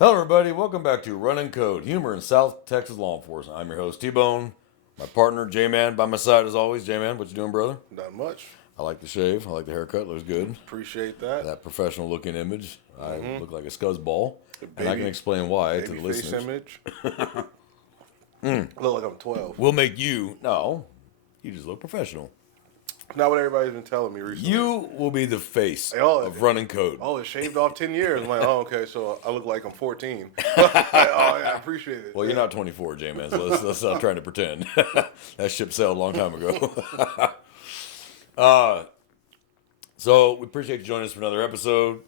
Hello, everybody. Welcome back to Running Code, humor in South Texas law enforcement. I'm your host, T-Bone. My partner, J-Man, by my side as always. J-Man, what you doing, brother? Not much. I like the shave. I like the haircut. Looks good. Appreciate that. That professional-looking image. I look like a scuzzball, and I can Baby, explain why to baby the face listeners. image. I look like I'm 12. We'll make you. No, you just look professional. Not what everybody's been telling me recently. You will be the face Oh, of Running Code. Oh, it shaved off 10 years. I'm like, oh, okay, so I look like I'm 14. Oh, yeah, I appreciate it. Well, you're not 24, J-Man, so let's not try to pretend. That ship sailed a long time ago. So we appreciate you joining us for another episode.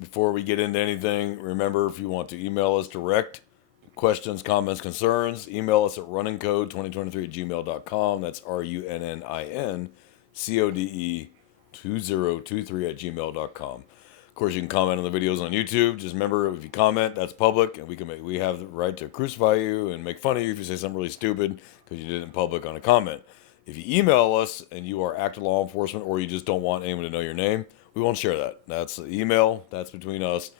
Before we get into anything, remember, if you want to email us direct questions, comments, concerns, email us at runningcode2023@gmail.com. That's RUNNINCODE2023@gmail.com. Of course, you can comment on the videos on YouTube. Just remember, if you comment, that's public, and we have the right to crucify you and make fun of you if you say something really stupid because you did it in public on a comment. If you email us and you are active law enforcement or you just don't want anyone to know your name, we won't share that. That's the email. That's between us.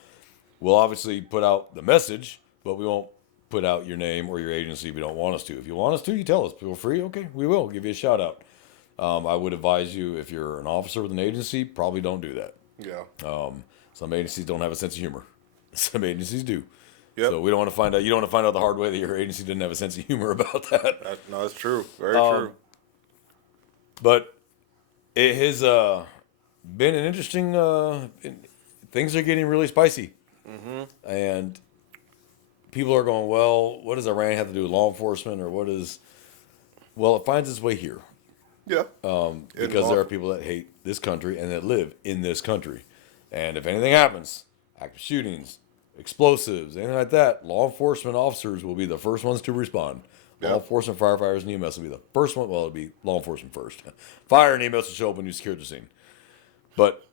We'll obviously put out the message, but we won't put out your name or your agency if you don't want us to. If you want us to, you tell us. Feel free. Okay, we will give you a shout out. I would advise you, if you're an officer with an agency, probably don't do that. Yeah. Some agencies don't have a sense of humor. Some agencies do. Yep. So we don't want to find out. You don't want to find out the hard way that your agency didn't have a sense of humor about that. No, that's true. Very true. But it has been an interesting. Things are getting really spicy, and people are going, well, what does Iran have to do with law enforcement, or what is? Well, it finds its way here Yeah. because there are people that hate this country and that live in this country, and if anything happens, active shootings, explosives, anything like that, law enforcement officers will be the first ones to respond. Law enforcement, firefighters, and EMS will be the first one. Well, it'll be law enforcement first. Fire and EMS will show up when you secure the scene. But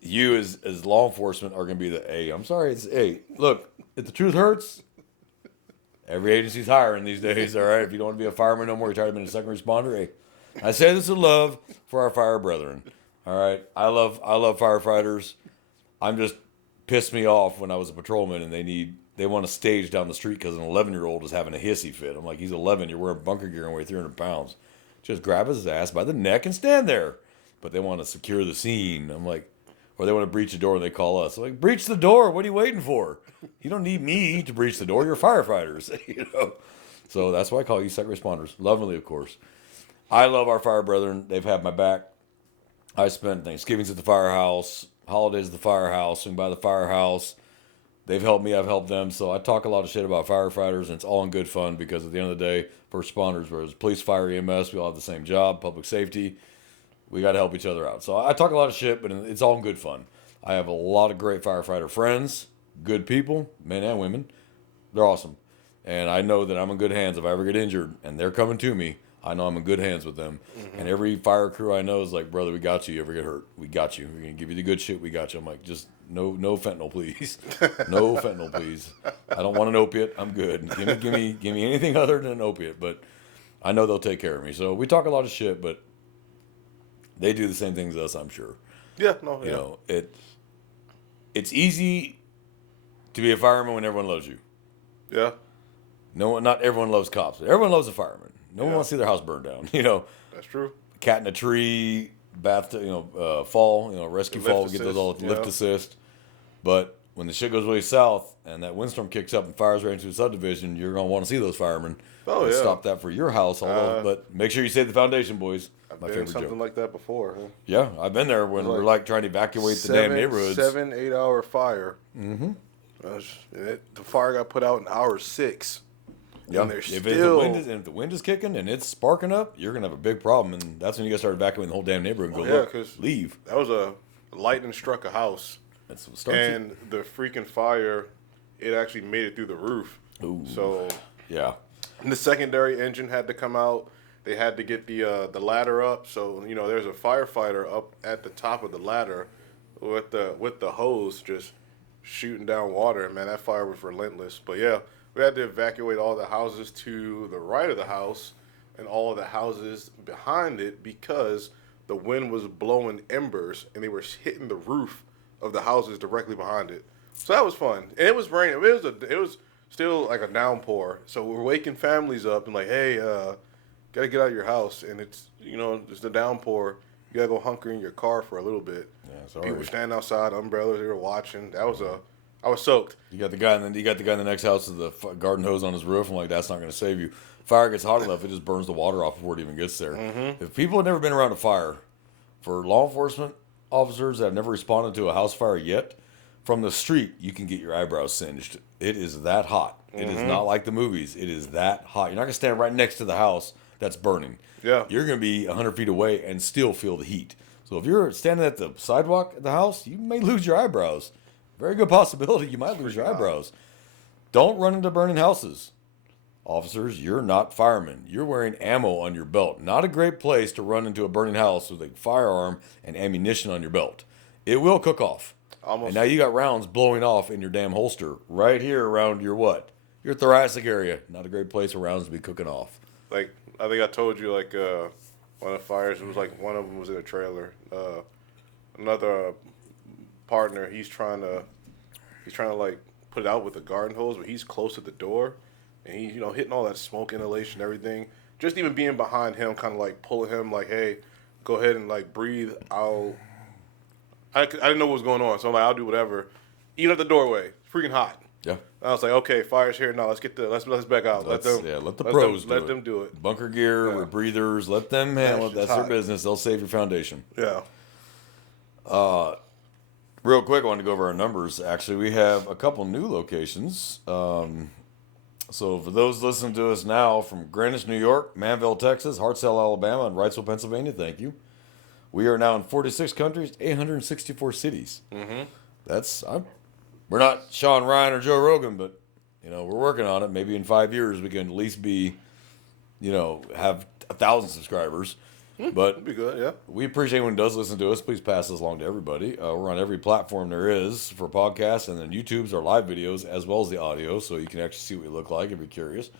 you, as law enforcement, are going to be the A. I'm sorry, it's A. Look, if the truth hurts, every agency's hiring these days. All right, if you don't want to be a fireman no more, you're tired of being a second responder. Hey, I say this in love for our fire brethren. All right, I love firefighters. I'm just pissed me off when I was a patrolman and they want to stage down the street because an 11-year-old is having a hissy fit. I'm like, he's 11. You're wearing bunker gear and weigh 300 pounds. Just grab his ass by the neck and stand there. But they want to secure the scene. I'm like, or they want to breach the door and they call us. I'm like, breach the door. What are you waiting for? You don't need me to breach the door. You're firefighters. So that's why I call you second responders. Lovingly, of course. I love our fire brethren. They've had my back. I spent Thanksgivings at the firehouse, holidays at the firehouse, and by the firehouse. They've helped me, I've helped them. So I talk a lot of shit about firefighters, and it's all in good fun because at the end of the day, first responders, whereas police, fire, EMS, we all have the same job, public safety. We got to help each other out. So I talk a lot of shit, but it's all in good fun. I have a lot of great firefighter friends, good people, men and women. They're awesome. And I know that I'm in good hands if I ever get injured and they're coming to me. I know I'm in good hands with them. And every fire crew I know is like, brother, we got you. You ever get hurt? We got you. We're going to give you the good shit. We got you. I'm like, just no fentanyl, please. No fentanyl, please. I don't want an opiate. I'm good. Give me anything other than an opiate. But I know they'll take care of me. So we talk a lot of shit, but they do the same things as us, I'm sure. Yeah, no, yeah. You know, it's easy to be a fireman when everyone loves you. Yeah. Not everyone loves cops, but everyone loves a fireman. No one wants to see their house burned down. That's true. Cat in a tree, fall, rescue fall. We get those all lift yeah. assist. But when the shit goes really south and that windstorm kicks up and fires right into a subdivision, you're gonna want to see those firemen. Oh, and yeah. Stop that for your house. But make sure you save the foundation, boys. I've My been favorite something joke. like that before. Huh? Yeah, I've been there when we're like trying to evacuate the damn neighborhoods. 7-8 hour fire. Mm-hmm. The fire got put out in hour 6. Yeah, And if the wind is kicking and it's sparking up, you're gonna have a big problem, and that's when you gotta start evacuating the whole damn neighborhood and go, leave. That was a lightning struck a house, That's what starts and the freaking fire, it actually made it through the roof. Ooh. So Yeah, the secondary engine had to come out. They had to get the ladder up. So there's a firefighter up at the top of the ladder with the hose just shooting down water. Man, that fire was relentless. But yeah. We had to evacuate all the houses to the right of the house and all of the houses behind it because the wind was blowing embers and they were hitting the roof of the houses directly behind it. So that was fun, and it was raining. It was still like a downpour. So we're waking families up and like, hey, gotta get out of your house, and it's the downpour. You gotta go hunker in your car for a little bit. Yeah, People sorry. were standing outside, umbrellas. They were watching. I was soaked. You got the guy, and then you got the guy in the next house with the garden hose on his roof. I'm like, that's not going to save you. Fire gets hot enough, it just burns the water off before it even gets there. If people have never been around a fire, for law enforcement officers that have never responded to a house fire yet, from the street you can get your eyebrows singed. It is that hot. It is not like the movies. It is that hot. You're not going to stand right next to the house that's burning. Yeah. You're going to be 100 feet away and still feel the heat. So if you're standing at the sidewalk at the house, you may lose your eyebrows. Very good possibility you might lose your eyebrows. Don't run into burning houses. Officers, you're not firemen. You're wearing ammo on your belt. Not a great place to run into a burning house with a firearm and ammunition on your belt. It will cook off. Almost. And now you got rounds blowing off in your damn holster right here around your what? Your thoracic area. Not a great place for rounds to be cooking off. Like I think I told you, like one of the fires. It was like one of them was in a trailer. Another partner, he's trying to like put it out with the garden hose, but he's close to the door, and he's hitting all that smoke inhalation, everything. Just even being behind him, kind of like pulling him, like, hey, go ahead and like breathe. I didn't know what was going on, so I'm like, I'll do whatever. Even at the doorway, it's freaking hot. Yeah. I was like, okay, fire's here now. Let's back out. Let the pros let them do it. Bunker gear, rebreathers, let them handle it. That's their business. They'll save your foundation. Yeah. Real quick, I wanted to go over our numbers. Actually, we have a couple new locations. So for those listening to us now from Greenwich, New York, Manville, Texas, Hartselle, Alabama, and Wrightsville, Pennsylvania, thank you. We are now in 46 countries, 864 cities. Mm-hmm. We're not Sean Ryan or Joe Rogan, but we're working on it. Maybe in 5 years we can at least be, have 1,000 subscribers. But That'd be good, yeah. we appreciate anyone who does listen to us. Please pass this along to everybody. We're on every platform there is for podcasts, and then YouTube's our live videos as well as the audio, so you can actually see what we look like if you're curious.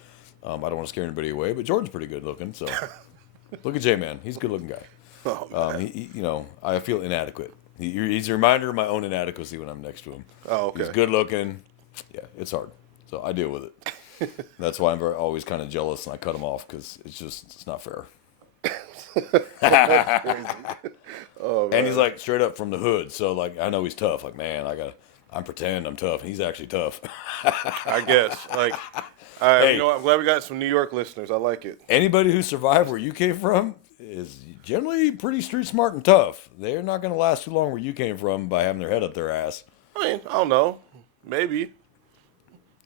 I don't want to scare anybody away, but Jordan's pretty good looking. So look at J-Man; he's a good looking guy. Oh, man. I feel inadequate. He's a reminder of my own inadequacy when I'm next to him. Oh, okay. He's good looking. Yeah, it's hard, so I deal with it. That's why I'm always kind of jealous, and I cut him off because it's not fair. That's crazy. Oh, man. And he's like straight up from the hood, so like I know he's tough. Like, man, I'm pretending I'm tough, and he's actually tough. I guess. Like, Hey. I'm glad we got some New York listeners. I like it. Anybody who survived where you came from is generally pretty street smart and tough. They're not going to last too long where you came from by having their head up their ass. I mean, I don't know. Maybe.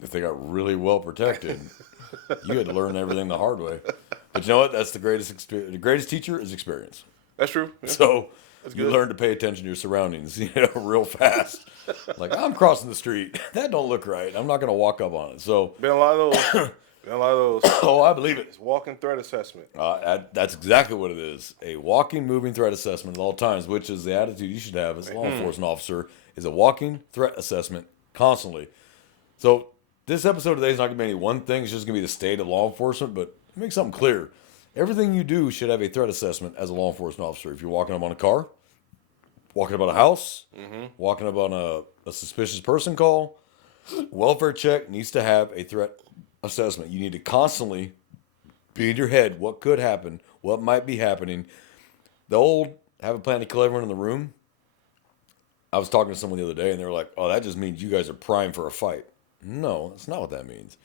If they got really well protected, you had to learn everything the hard way. But you know what? That's the greatest experience. The greatest teacher is experience. That's true. Yeah. So you good. learn to pay attention to your surroundings, real fast. Like, I'm crossing the street. That don't look right. I'm not going to walk up on it. So, Been a lot of those. oh, I believe it. It's walking threat assessment. That's exactly what it is. A walking, moving threat assessment at all times, which is the attitude you should have as a law enforcement officer, is a walking threat assessment constantly. So this episode today is not going to be any one thing. It's just going to be the state of law enforcement, but make something clear. Everything you do should have a threat assessment as a law enforcement officer. If you're walking up on a car, walking up on a house, walking up on a suspicious person call, welfare check needs to have a threat assessment. You need to constantly be in your head what could happen, what might be happening. The old have a plan to kill everyone in the room. I was talking to someone the other day and they were like, oh, that just means you guys are primed for a fight. No, that's not what that means.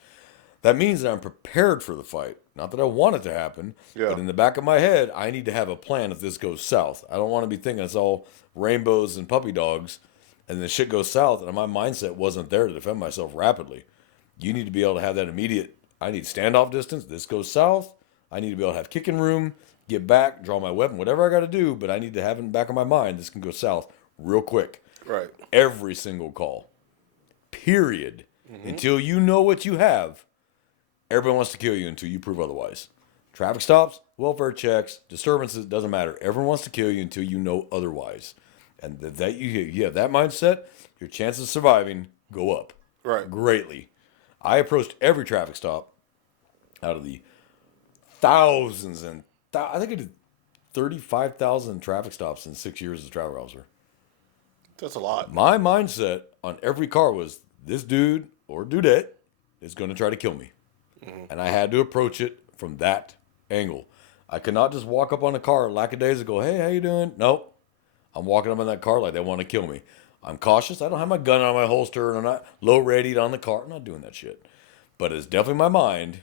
That means that I'm prepared for the fight. Not that I want it to happen, but in the back of my head, I need to have a plan if this goes south. I don't want to be thinking it's all rainbows and puppy dogs and the shit goes south and my mindset wasn't there to defend myself rapidly. You need to be able to have that immediate, I need standoff distance, this goes south. I need to be able to have kicking room, get back, draw my weapon, whatever I got to do, but I need to have in the back of my mind, this can go south real quick. Right. Every single call. Period. Until you know what you have, everybody wants to kill you until you prove otherwise. Traffic stops, welfare checks, disturbances, doesn't matter. Everyone wants to kill you until you know otherwise. And that you have that mindset, your chances of surviving go up. Right. Greatly. I approached every traffic stop out of the thousands and I think I did 35,000 traffic stops in 6 years as a traffic officer. That's a lot. My mindset, on every car was this dude or dudette is going to try to kill me. And I had to approach it from that angle. I could not just walk up on a car lackadaisical, hey, how you doing? Nope. I'm walking up in that car like they want to kill me. I'm cautious. I don't have my gun on my holster, and I'm not low-rated on the car. I'm not doing that shit. But it's definitely my mind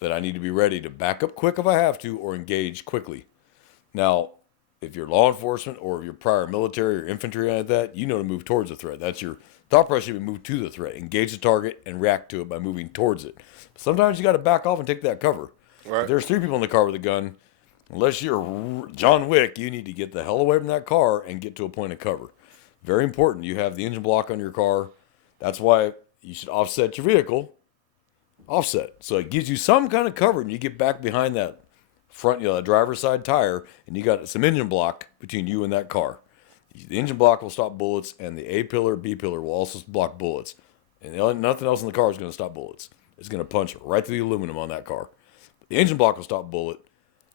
that I need to be ready to back up quick if I have to or engage quickly. Now, if you're law enforcement or if you're prior military or infantry like that, you know to move towards the threat. That's your thought process should be move to the threat, engage the target, and react to it by moving towards it. But sometimes you got to back off and take that cover. Right. If there's 3 people in the car with a gun, unless you're John Wick, you need to get the hell away from that car and get to a point of cover. Very important. You have the engine block on your car. That's why you should offset your vehicle. Offset. So it gives you some kind of cover, and you get back behind that front, the driver's side tire, and you got some engine block between you and that car. The engine block will stop bullets, and the A pillar, B pillar will also block bullets. And nothing else in the car is going to stop bullets. It's going to punch right through the aluminum on that car. The engine block will stop bullet,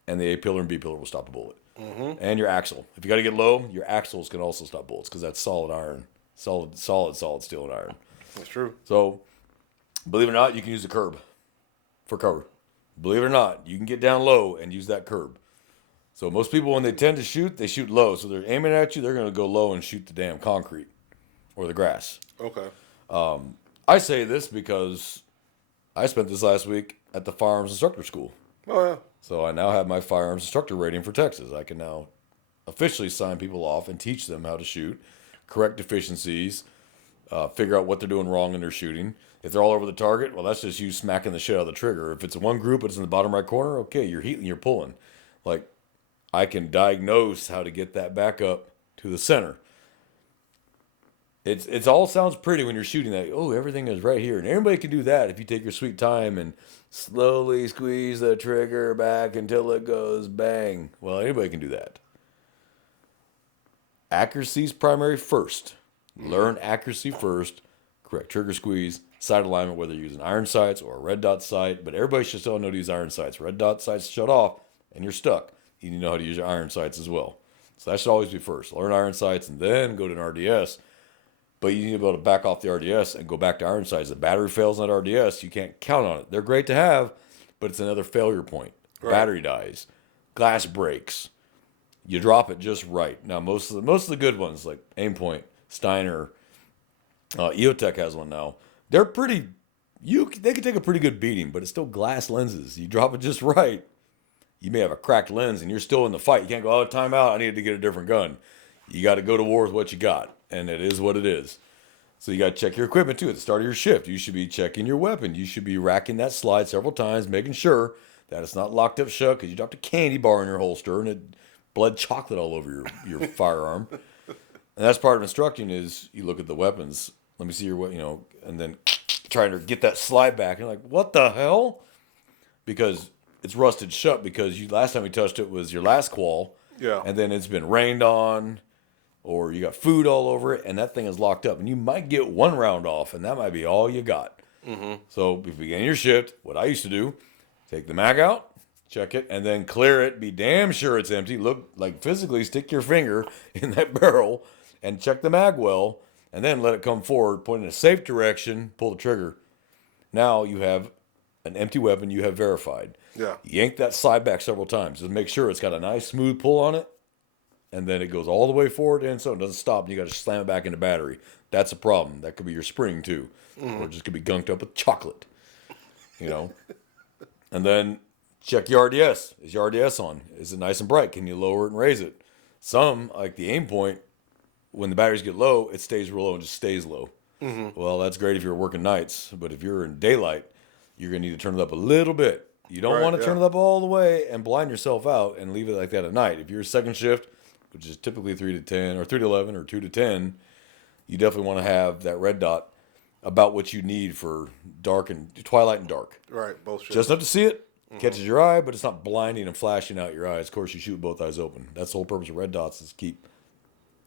and the A pillar and B pillar will stop a bullet. And your axle. If you got to get low, your axles can also stop bullets because that's solid iron, solid steel and iron. That's true. So, believe it or not, you can use the curb for cover. Believe it or not, you can get down low and use that curb. So most people, when they tend to shoot, they shoot low. So they're aiming at you, they're going to go low and shoot the damn concrete or the grass. Okay. I say this because I spent this last week at the firearms instructor school. Oh, yeah. So I now have my firearms instructor rating for Texas. I can now officially sign people off and teach them how to shoot, correct deficiencies, figure out what they're doing wrong in their shooting. If they're all over the target, well, that's just you smacking the shit out of the trigger. If it's one group, it's in the bottom right corner, okay, you're heating, you're pulling. Like, I can diagnose how to get that back up to the center. It's all sounds pretty when you're shooting that. Oh, everything is right here. And everybody can do that if you take your sweet time and slowly squeeze the trigger back until it goes bang. Well, anybody can do that. Accuracy's primary first. Learn accuracy first. Correct trigger squeeze, sight alignment, whether you're using iron sights or a red dot sight. But everybody should still know to use iron sights. Red dot sights shut off and you're stuck. You need to know how to use your iron sights as well. So that should always be first. Learn iron sights and then go to an RDS. But you need to be able to back off the RDS and go back to iron sights. If the battery fails on that RDS, you can't count on it. They're great to have, but it's another failure point. Right. Battery dies. Glass breaks. You drop it just right. Now, most of the good ones, like Aimpoint, Steiner, EOTech has one now. They're pretty... They can take a pretty good beating, but it's still glass lenses. You drop it just right, you may have a cracked lens, and you're still in the fight. You can't go, time out, I need to get a different gun. You got to go to war with what you got. And it is what it is. So you got to check your equipment too. At the start of your shift, you should be checking your weapon. You should be racking that slide several times, making sure that it's not locked up shut because you dropped a candy bar in your holster and it bled chocolate all over your firearm. And that's part of instructing is you look at the weapons. Let me see your, and then trying to get that slide back. And you're like, what the hell? Because it's rusted shut because last time you touched it was your last qual. Yeah. And then it's been rained on. Or you got food all over it, and that thing is locked up. And you might get one round off, and that might be all you got. Mm-hmm. So if you begin your shift, what I used to do, take the mag out, check it, and then clear it. Be damn sure it's empty. Look, like physically stick your finger in that barrel and check the mag well, and then let it come forward, point in a safe direction, pull the trigger. Now you have an empty weapon you have verified. Yeah. Yank that slide back several times. Just make sure it's got a nice smooth pull on it. And then it goes all the way forward and so it doesn't stop. And you got to slam it back into battery. That's a problem. That could be your spring too. Or it just could be gunked up with chocolate. And then check your RDS. Is your RDS on? Is it nice and bright? Can you lower it and raise it? Some, like the Aimpoint, when the batteries get low, it stays real low and just stays low. Mm-hmm. Well, that's great if you're working nights. But if you're in daylight, you're going to need to turn it up a little bit. You don't want to turn it up all the way and blind yourself out and leave it like that at night. If you're second shift, which is typically 3 to 10 or 3 to 11 or 2 to 10, you definitely want to have that red dot about what you need for dark and twilight and dark. Right, both shifts. Just enough to see it, catches your eye, but it's not blinding and flashing out your eyes. Of course, you shoot both eyes open. That's the whole purpose of red dots is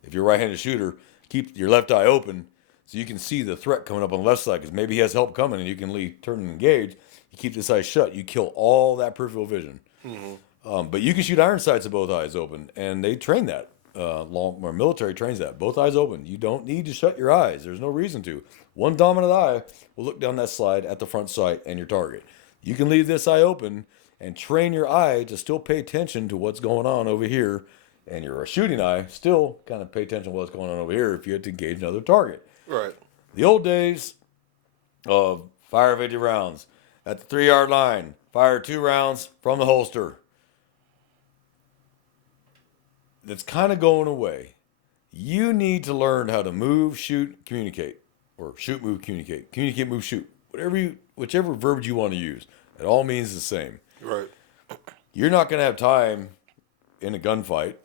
if you're a right-handed shooter, keep your left eye open so you can see the threat coming up on the left side because maybe he has help coming and you can turn and engage. You keep this eye shut, you kill all that peripheral vision. Mm-hmm. But you can shoot iron sights with both eyes open, and they train that. law or military trains that. Both eyes open. You don't need to shut your eyes. There's no reason to. One dominant eye will look down that slide at the front sight and your target. You can leave this eye open and train your eye to still pay attention to what's going on over here. And your shooting eye still kind of pay attention to what's going on over here if you had to engage another target. Right. The old days of fire 50 rounds at the 3-yard line, fire 2 rounds from the holster. That's kind of going away. You need to learn how to move, shoot, communicate, or shoot, move, communicate, move, shoot. Whichever verbiage you want to use. It all means the same. Right. You're not going to have time in a gunfight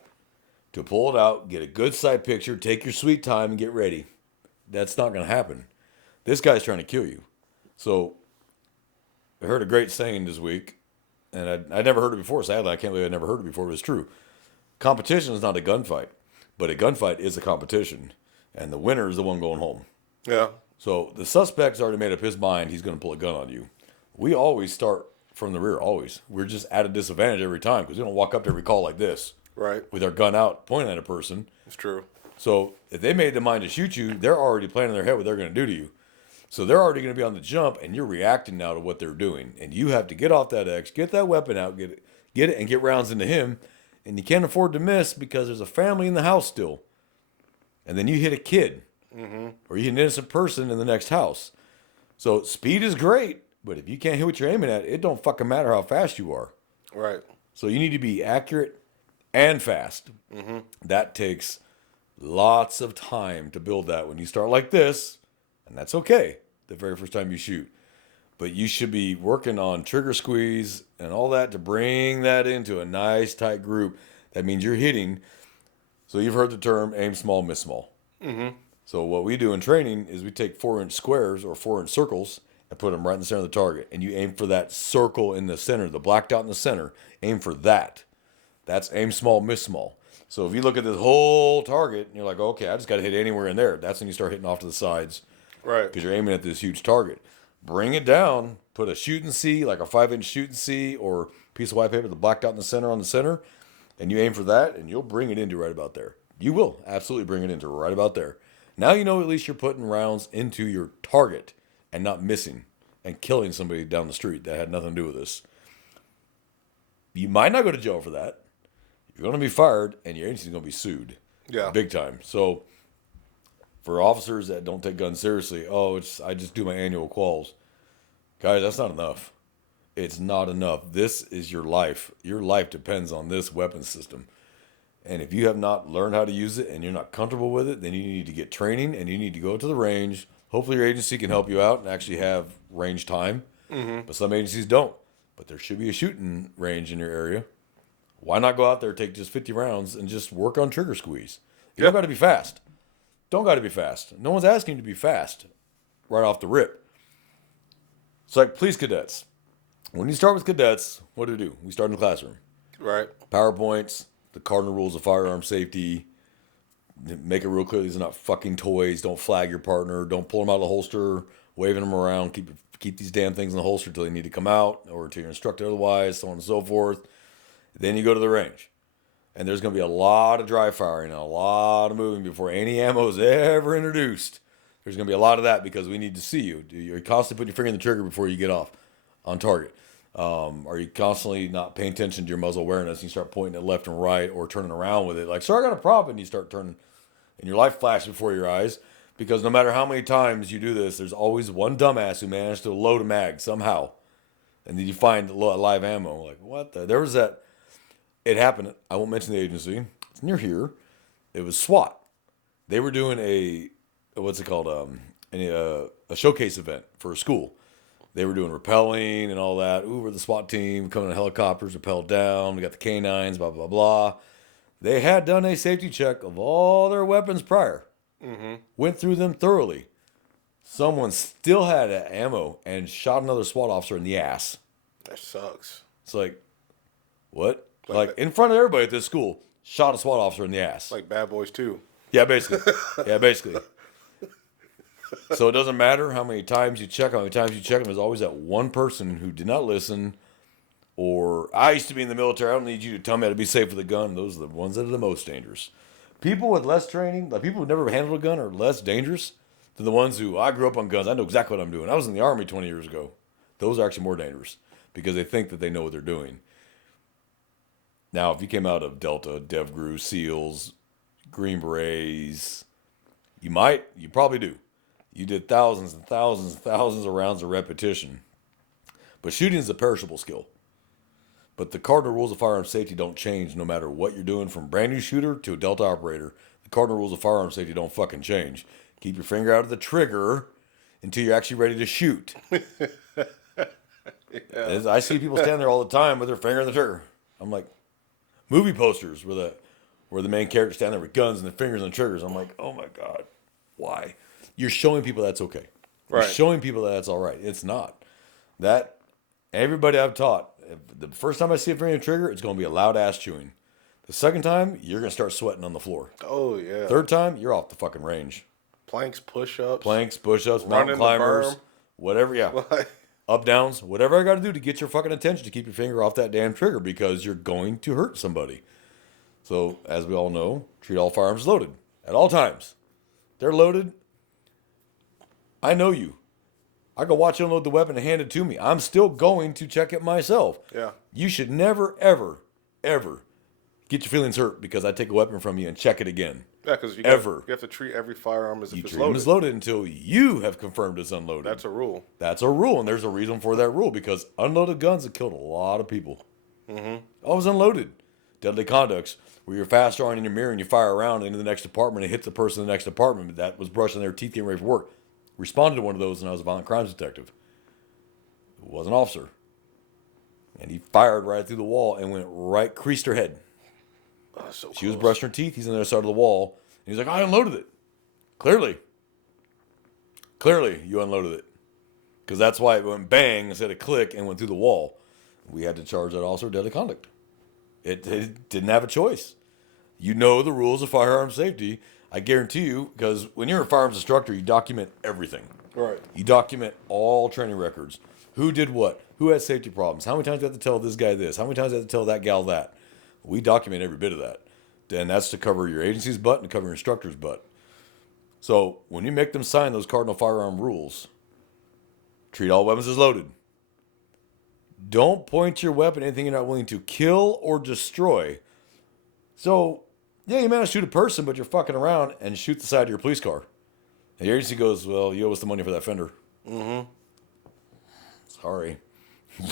to pull it out, get a good sight picture, take your sweet time, and get ready. That's not going to happen. This guy's trying to kill you. So I heard a great saying this week, and I never heard it before. Sadly, I can't believe I never heard it before, but it's true. Competition is not a gunfight, but a gunfight is a competition, and the winner is the one going home. Yeah. So the suspect's already made up his mind he's going to pull a gun on you. We always start from the rear, always. We're just at a disadvantage every time because we don't walk up to every call like this. Right. With our gun out, pointing at a person. It's true. So if they made the mind to shoot you, they're already planning in their head what they're going to do to you. So they're already going to be on the jump, and you're reacting now to what they're doing. And you have to get off that X, get that weapon out, get it, and get rounds into him. And you can't afford to miss because there's a family in the house still. And then you hit a kid. Mm-hmm. Or you hit an innocent person in the next house. So speed is great, but if you can't hit what you're aiming at, it don't fucking matter how fast you are. Right. So you need to be accurate and fast. Mm-hmm. That takes lots of time to build that when you start like this, and that's okay the very first time you shoot. But you should be working on trigger squeeze and all that to bring that into a nice tight group. That means you're hitting. So you've heard the term aim small, miss small. Mm-hmm. So what we do in training is we take 4-inch squares or 4-inch circles and put them right in the center of the target. And you aim for that circle in the center, the black dot in the center. Aim for that. That's aim small, miss small. So if you look at this whole target and you're like, okay, I just got to hit anywhere in there. That's when you start hitting off to the sides. Right. Because you're aiming at this huge target. Bring it down. Put a shooting C, like a 5-inch shooting C or piece of white paper, the black dot in the center on the center. And you aim for that and you'll bring it into right about there. You will absolutely bring it into right about there. Now you know at least you're putting rounds into your target and not missing and killing somebody down the street that had nothing to do with this. You might not go to jail for that. You're going to be fired and your agency's going to be sued. Yeah. Big time. So for officers that don't take guns seriously, I just do my annual quals. Guys, that's not enough. It's not enough. This is your life. Your life depends on this weapon system. And if you have not learned how to use it and you're not comfortable with it, then you need to get training and you need to go to the range. Hopefully your agency can help you out and actually have range time. Mm-hmm. But some agencies don't. But there should be a shooting range in your area. Why not go out there, take just 50 rounds, and just work on trigger squeeze? You don't got to be fast. Don't got to be fast. No one's asking you to be fast right off the rip. It's like police cadets. When you start with cadets, what do? We start in the classroom. Right. PowerPoints, the cardinal rules of firearm safety. Make it real clear these are not fucking toys. Don't flag your partner. Don't pull them out of the holster, waving them around. Keep these damn things in the holster until they need to come out or until you're instructed otherwise, so on and so forth. Then you go to the range. And there's going to be a lot of dry firing and a lot of moving before any ammo is ever introduced. There's going to be a lot of that because we need to see you. You're constantly putting your finger in the trigger before you get off on target. Are you constantly not paying attention to your muzzle awareness and you start pointing it left and right or turning around with it? Like, sir, I got a prop, and you start turning and your life flashes before your eyes. Because no matter how many times you do this, there's always one dumbass who managed to load a mag somehow. And then you find live ammo. Like, what the? There was that. It happened. I won't mention the agency. It's near here. It was SWAT. They were doing a showcase event for a school. They were doing rappelling and all that. Ooh, we're the SWAT team, coming in helicopters, rappel down. We got the canines, blah, blah, blah. They had done a safety check of all their weapons prior. Mm-hmm. Went through them thoroughly. Someone still had ammo and shot another SWAT officer in the ass. That sucks. It's like, what? Like in front of everybody at this school, shot a SWAT officer in the ass. Like Bad Boys 2. Yeah, basically. So it doesn't matter how many times you check, there's always that one person who did not listen. Or, I used to be in the military, I don't need you to tell me how to be safe with a gun. Those are the ones that are the most dangerous. People with less training, like people who never handled a gun, are less dangerous than the ones who, I grew up on guns. I know exactly what I'm doing. I was in the Army 20 years ago. Those are actually more dangerous because they think that they know what they're doing. Now, if you came out of Delta, DevGru, SEALs, Green Berets, you probably do. You did thousands and thousands and thousands of rounds of repetition. But shooting is a perishable skill. But the cardinal rules of firearm safety don't change no matter what you're doing, from brand new shooter to a Delta operator. The cardinal rules of firearm safety don't fucking change. Keep your finger out of the trigger until you're actually ready to shoot. Yeah. I see people stand there all the time with their finger on the trigger. I'm like, movie posters where the main character stand there with guns and their fingers on the triggers. I'm like, oh my God, why? You're showing people that's okay. You're showing people that that's all right. It's not. That, everybody I've taught, the first time I see a finger on the trigger, it's going to be a loud ass chewing. The second time, you're going to start sweating on the floor. Oh, yeah. Third time, you're off the fucking range. Planks, push-ups, mountain climbers, whatever, yeah. Up, downs, whatever I got to do to get your fucking attention to keep your finger off that damn trigger, because you're going to hurt somebody. So, as we all know, treat all firearms loaded at all times. They're loaded. I know you. I go watch you unload the weapon and hand it to me. I'm still going to check it myself. Yeah. You should never, ever, ever get your feelings hurt because I take a weapon from you and check it again. Yeah, because you have to treat every firearm as if it's loaded. You treat them as loaded until you have confirmed it's unloaded. That's a rule. That's a rule, and there's a reason for that rule, because unloaded guns have killed a lot of people. Mm-hmm. Always unloaded. Deadly conducts, where you're fast drawing in your mirror and you fire around into the next apartment and hit the person in the next apartment that was brushing their teeth getting ready for work. Responded to one of those, and I was a violent crimes detective. It was an officer. And he fired right through the wall and creased her head. Oh, so she was brushing her teeth. He's on the other side of the wall. And he's like, I unloaded it. Clearly, you unloaded it. Because that's why it went bang instead of click and went through the wall. We had to charge that officer deadly conduct. It didn't have a choice. You know the rules of firearm safety. I guarantee you, because when you're a firearms instructor, you document everything. Right. You document all training records. Who did what? Who had safety problems? How many times do you have to tell this guy this? How many times do you have to tell that gal that? We document every bit of that. And that's to cover your agency's butt and to cover your instructor's butt. So when you make them sign those cardinal firearm rules, treat all weapons as loaded. Don't point your weapon at anything you're not willing to kill or destroy. So, yeah, you might not shoot a person, but you're fucking around and shoot the side of your police car. And the agency goes, well, you owe us the money for that fender. Mm-hmm. Sorry.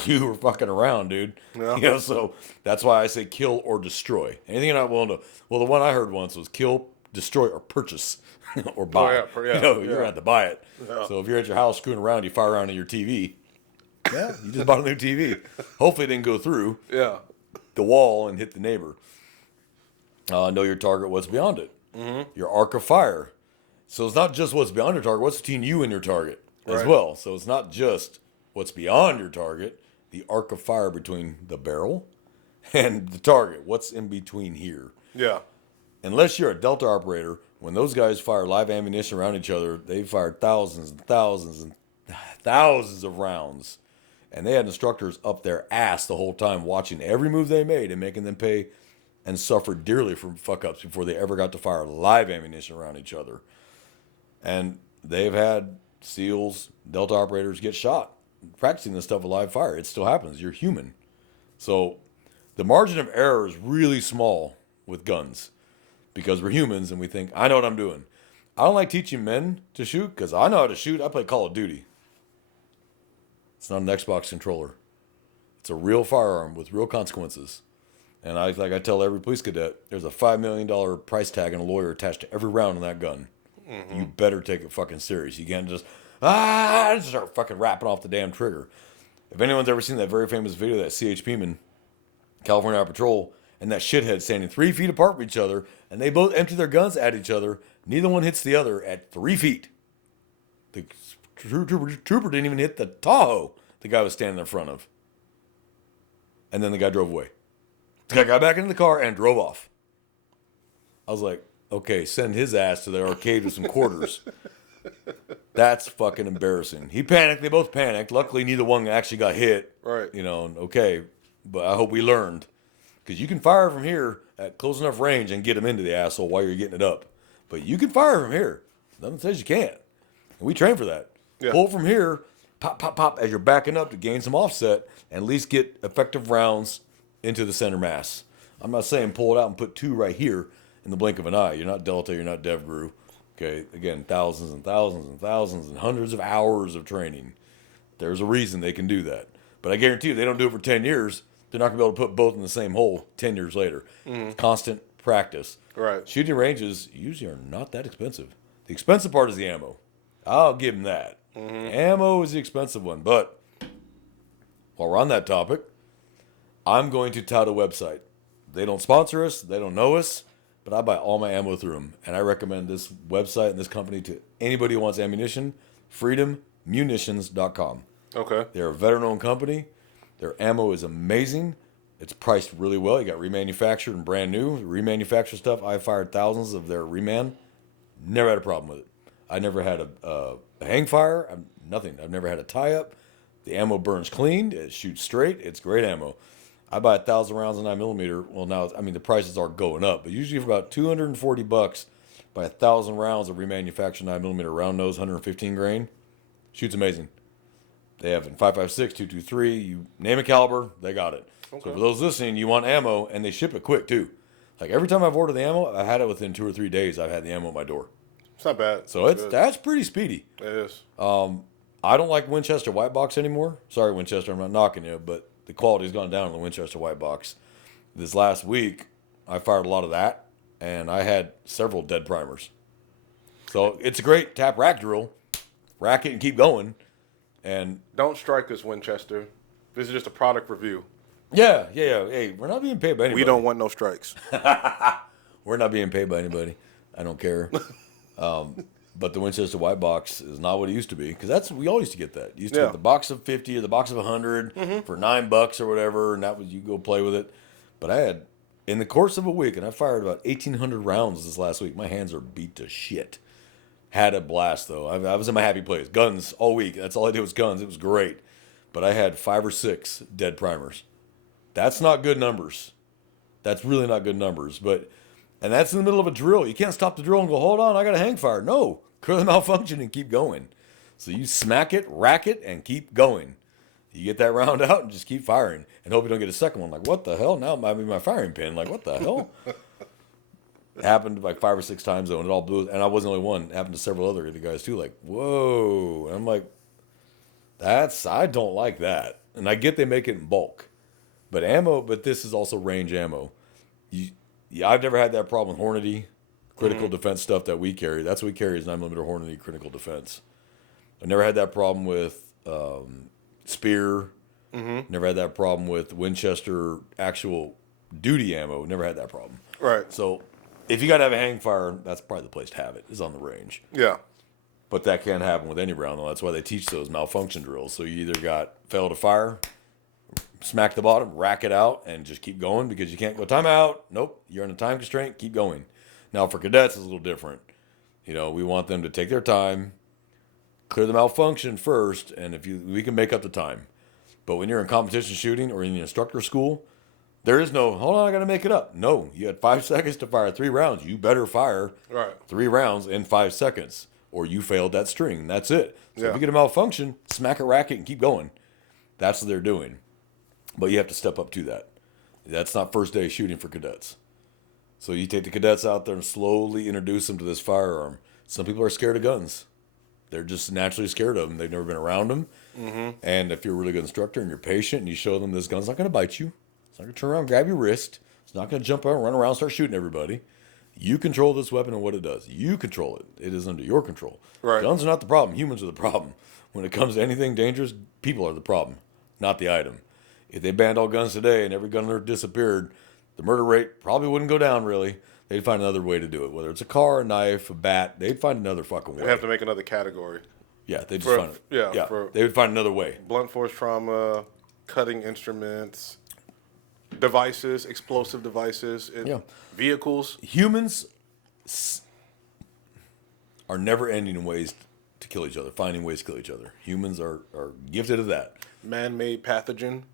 You were fucking around, dude. Yeah. So that's why I say kill or destroy. Anything you're not willing to... Well, the one I heard once was kill, destroy, or purchase. Or buy. Oh, yeah, you're going to have to buy it. Yeah. So if you're at your house screwing around, you fire around on your TV. Yeah, you just bought a new TV. Hopefully it didn't go through the wall and hit the neighbor. Know your target, what's beyond it. Mm-hmm. Your arc of fire. So it's not just what's beyond your target, what's between you and your target as well. So it's not just what's beyond your target, the arc of fire between the barrel and the target. What's in between here? Yeah. Unless you're a Delta operator, when those guys fire live ammunition around each other, they fired thousands and thousands and thousands of rounds. And they had instructors up their ass the whole time watching every move they made and making them pay and suffer dearly from fuck-ups before they ever got to fire live ammunition around each other. And they've had SEALs, Delta operators get shot practicing this stuff with live fire. It still happens. You're human. So the margin of error is really small with guns because we're humans and we think, I know what I'm doing. I don't like teaching men to shoot because I know how to shoot. I play Call of Duty. It's not an Xbox controller. It's a real firearm with real consequences. And I tell every police cadet, there's a $5 million price tag and a lawyer attached to every round in that gun. Mm-hmm. You better take it fucking serious. You can't just start fucking rapping off the damn trigger. If anyone's ever seen that very famous video of that CHP man, California Highway Patrol, and that shithead standing 3 feet apart from each other, and they both empty their guns at each other, neither one hits the other at 3 feet. The trooper didn't even hit the Tahoe the guy was standing in front of. And then the guy drove away. The guy got back into the car and drove off. I was like, okay, send his ass to the arcade with some quarters. That's fucking embarrassing. He panicked. They both panicked. Luckily, neither one actually got hit. Right. Okay. But I hope we learned. Because you can fire from here at close enough range and get them into the asshole while you're getting it up. But you can fire from here. Nothing says you can't. And we train for that. Yeah. Pull from here, pop, pop, pop, as you're backing up to gain some offset and at least get effective rounds into the center mass. I'm not saying pull it out and put 2 right here in the blink of an eye. You're not Delta, you're not DevGru. Okay, again, thousands and thousands and thousands and hundreds of hours of training. There's a reason they can do that. But I guarantee you, they don't do it for 10 years. They're not going to be able to put both in the same hole 10 years later. It's constant practice. Right. Shooting ranges usually are not that expensive. The expensive part is the ammo. I'll give them that. Ammo is the expensive one. But while we're on that topic, I'm going to tout a website. They don't sponsor us. They don't know us. But I buy all my ammo through them. And I recommend this website and this company to anybody who wants ammunition, freedommunitions.com. Okay. They're a veteran-owned company. Their ammo is amazing. It's priced really well. You got remanufactured and brand new. Remanufactured stuff, I fired thousands of their reman. Never had a problem with it. I never had a hang fire. Nothing. I've never had a tie-up. The ammo burns clean. It shoots straight. It's great ammo. I buy 1,000 rounds of 9mm. Well, now, I mean, the prices are going up, but usually for about $240, buy 1,000 rounds of remanufactured 9mm round nose, 115 grain. Shoots amazing. They have in 5.56, 223. You name a caliber, they got it. Okay. So for those listening, you want ammo, and they ship it quick too. Like every time I've ordered the ammo, I had it within 2 or 3 days. I've had the ammo at my door. It's not bad. So that's pretty speedy. It is. I don't like Winchester White Box anymore. Sorry, Winchester, I'm not knocking you, but the quality's gone down on the Winchester White Box. This last week, I fired a lot of that, and I had several dead primers. So it's a great tap rack drill. Rack it and keep going. And don't strike us, Winchester. This is just a product review. Yeah. Hey, we're not being paid by anybody. We don't want no strikes. We're not being paid by anybody. I don't care. But the Winchester White Box is not what it used to be, because we all used to get that. You used to get the box of 50 or the box of 100 for $9 or whatever, and that was, you go play with it. But I had, in the course of a week, and I fired about 1,800 rounds this last week. My hands are beat to shit. Had a blast though. I was in my happy place. Guns all week. That's all I did was guns. It was great. But I had 5 or 6 dead primers. That's not good numbers. That's really not good numbers. And that's in the middle of a drill. You can't stop the drill and go, hold on, I got a hang fire. No, clear the malfunction and keep going. So you smack it, rack it, and keep going. You get that round out and just keep firing and hope you don't get a second one. Like, what the hell? Now it might be my firing pin. Like, what the hell? It happened like 5 or 6 times though, and it all blew. And I wasn't the only one. It happened to several other guys too. Like, whoa! And I'm like, I don't like that. And I get they make it in bulk, but ammo. But this is also range ammo. I've never had that problem with Hornady, critical defense stuff that we carry. That's what we carry is 9mm Hornady critical defense. I've never had that problem with Spear. Never had that problem with Winchester actual duty ammo. Never had that problem. Right. So if you got to have a hang fire, that's probably the place to have it, is on the range. Yeah. But that can't happen with any round, though. That's why they teach those malfunction drills. So you either got fail to fire, smack the bottom, rack it out, and just keep going because you can't go timeout. Nope, you're in a time constraint. Keep going. Now for cadets, it's a little different. We want them to take their time, clear the malfunction first, and we can make up the time. But when you're in competition shooting or in the instructor school, there is no, hold on, I got to make it up. No, you had 5 seconds to fire 3 rounds. You better fire 3 rounds in 5 seconds, or you failed that string. That's it. So if you get a malfunction, smack a racket and keep going. That's what they're doing. But you have to step up to that. That's not first day shooting for cadets. So you take the cadets out there and slowly introduce them to this firearm. Some people are scared of guns. They're just naturally scared of them. They've never been around them. And if you're a really good instructor and you're patient and you show them this gun's not going to bite you, it's not going to turn around and grab your wrist, it's not going to jump out and run around and start shooting everybody. You control this weapon and what it does. You control it. It is under your control. Right. Guns are not the problem. Humans are the problem. When it comes to anything dangerous, people are the problem, not the item. If they banned all guns today and every gun owner disappeared, the murder rate probably wouldn't go down really. They'd find another way to do it. Whether it's a car, a knife, a bat, they'd find another fucking way. They have to make another category. Yeah, they just find it. Yeah, they would find another way. Blunt force trauma, cutting instruments, devices, explosive devices, vehicles. Humans are never ending in ways to kill each other, finding ways to kill each other. Humans are gifted at that. Man-made pathogen.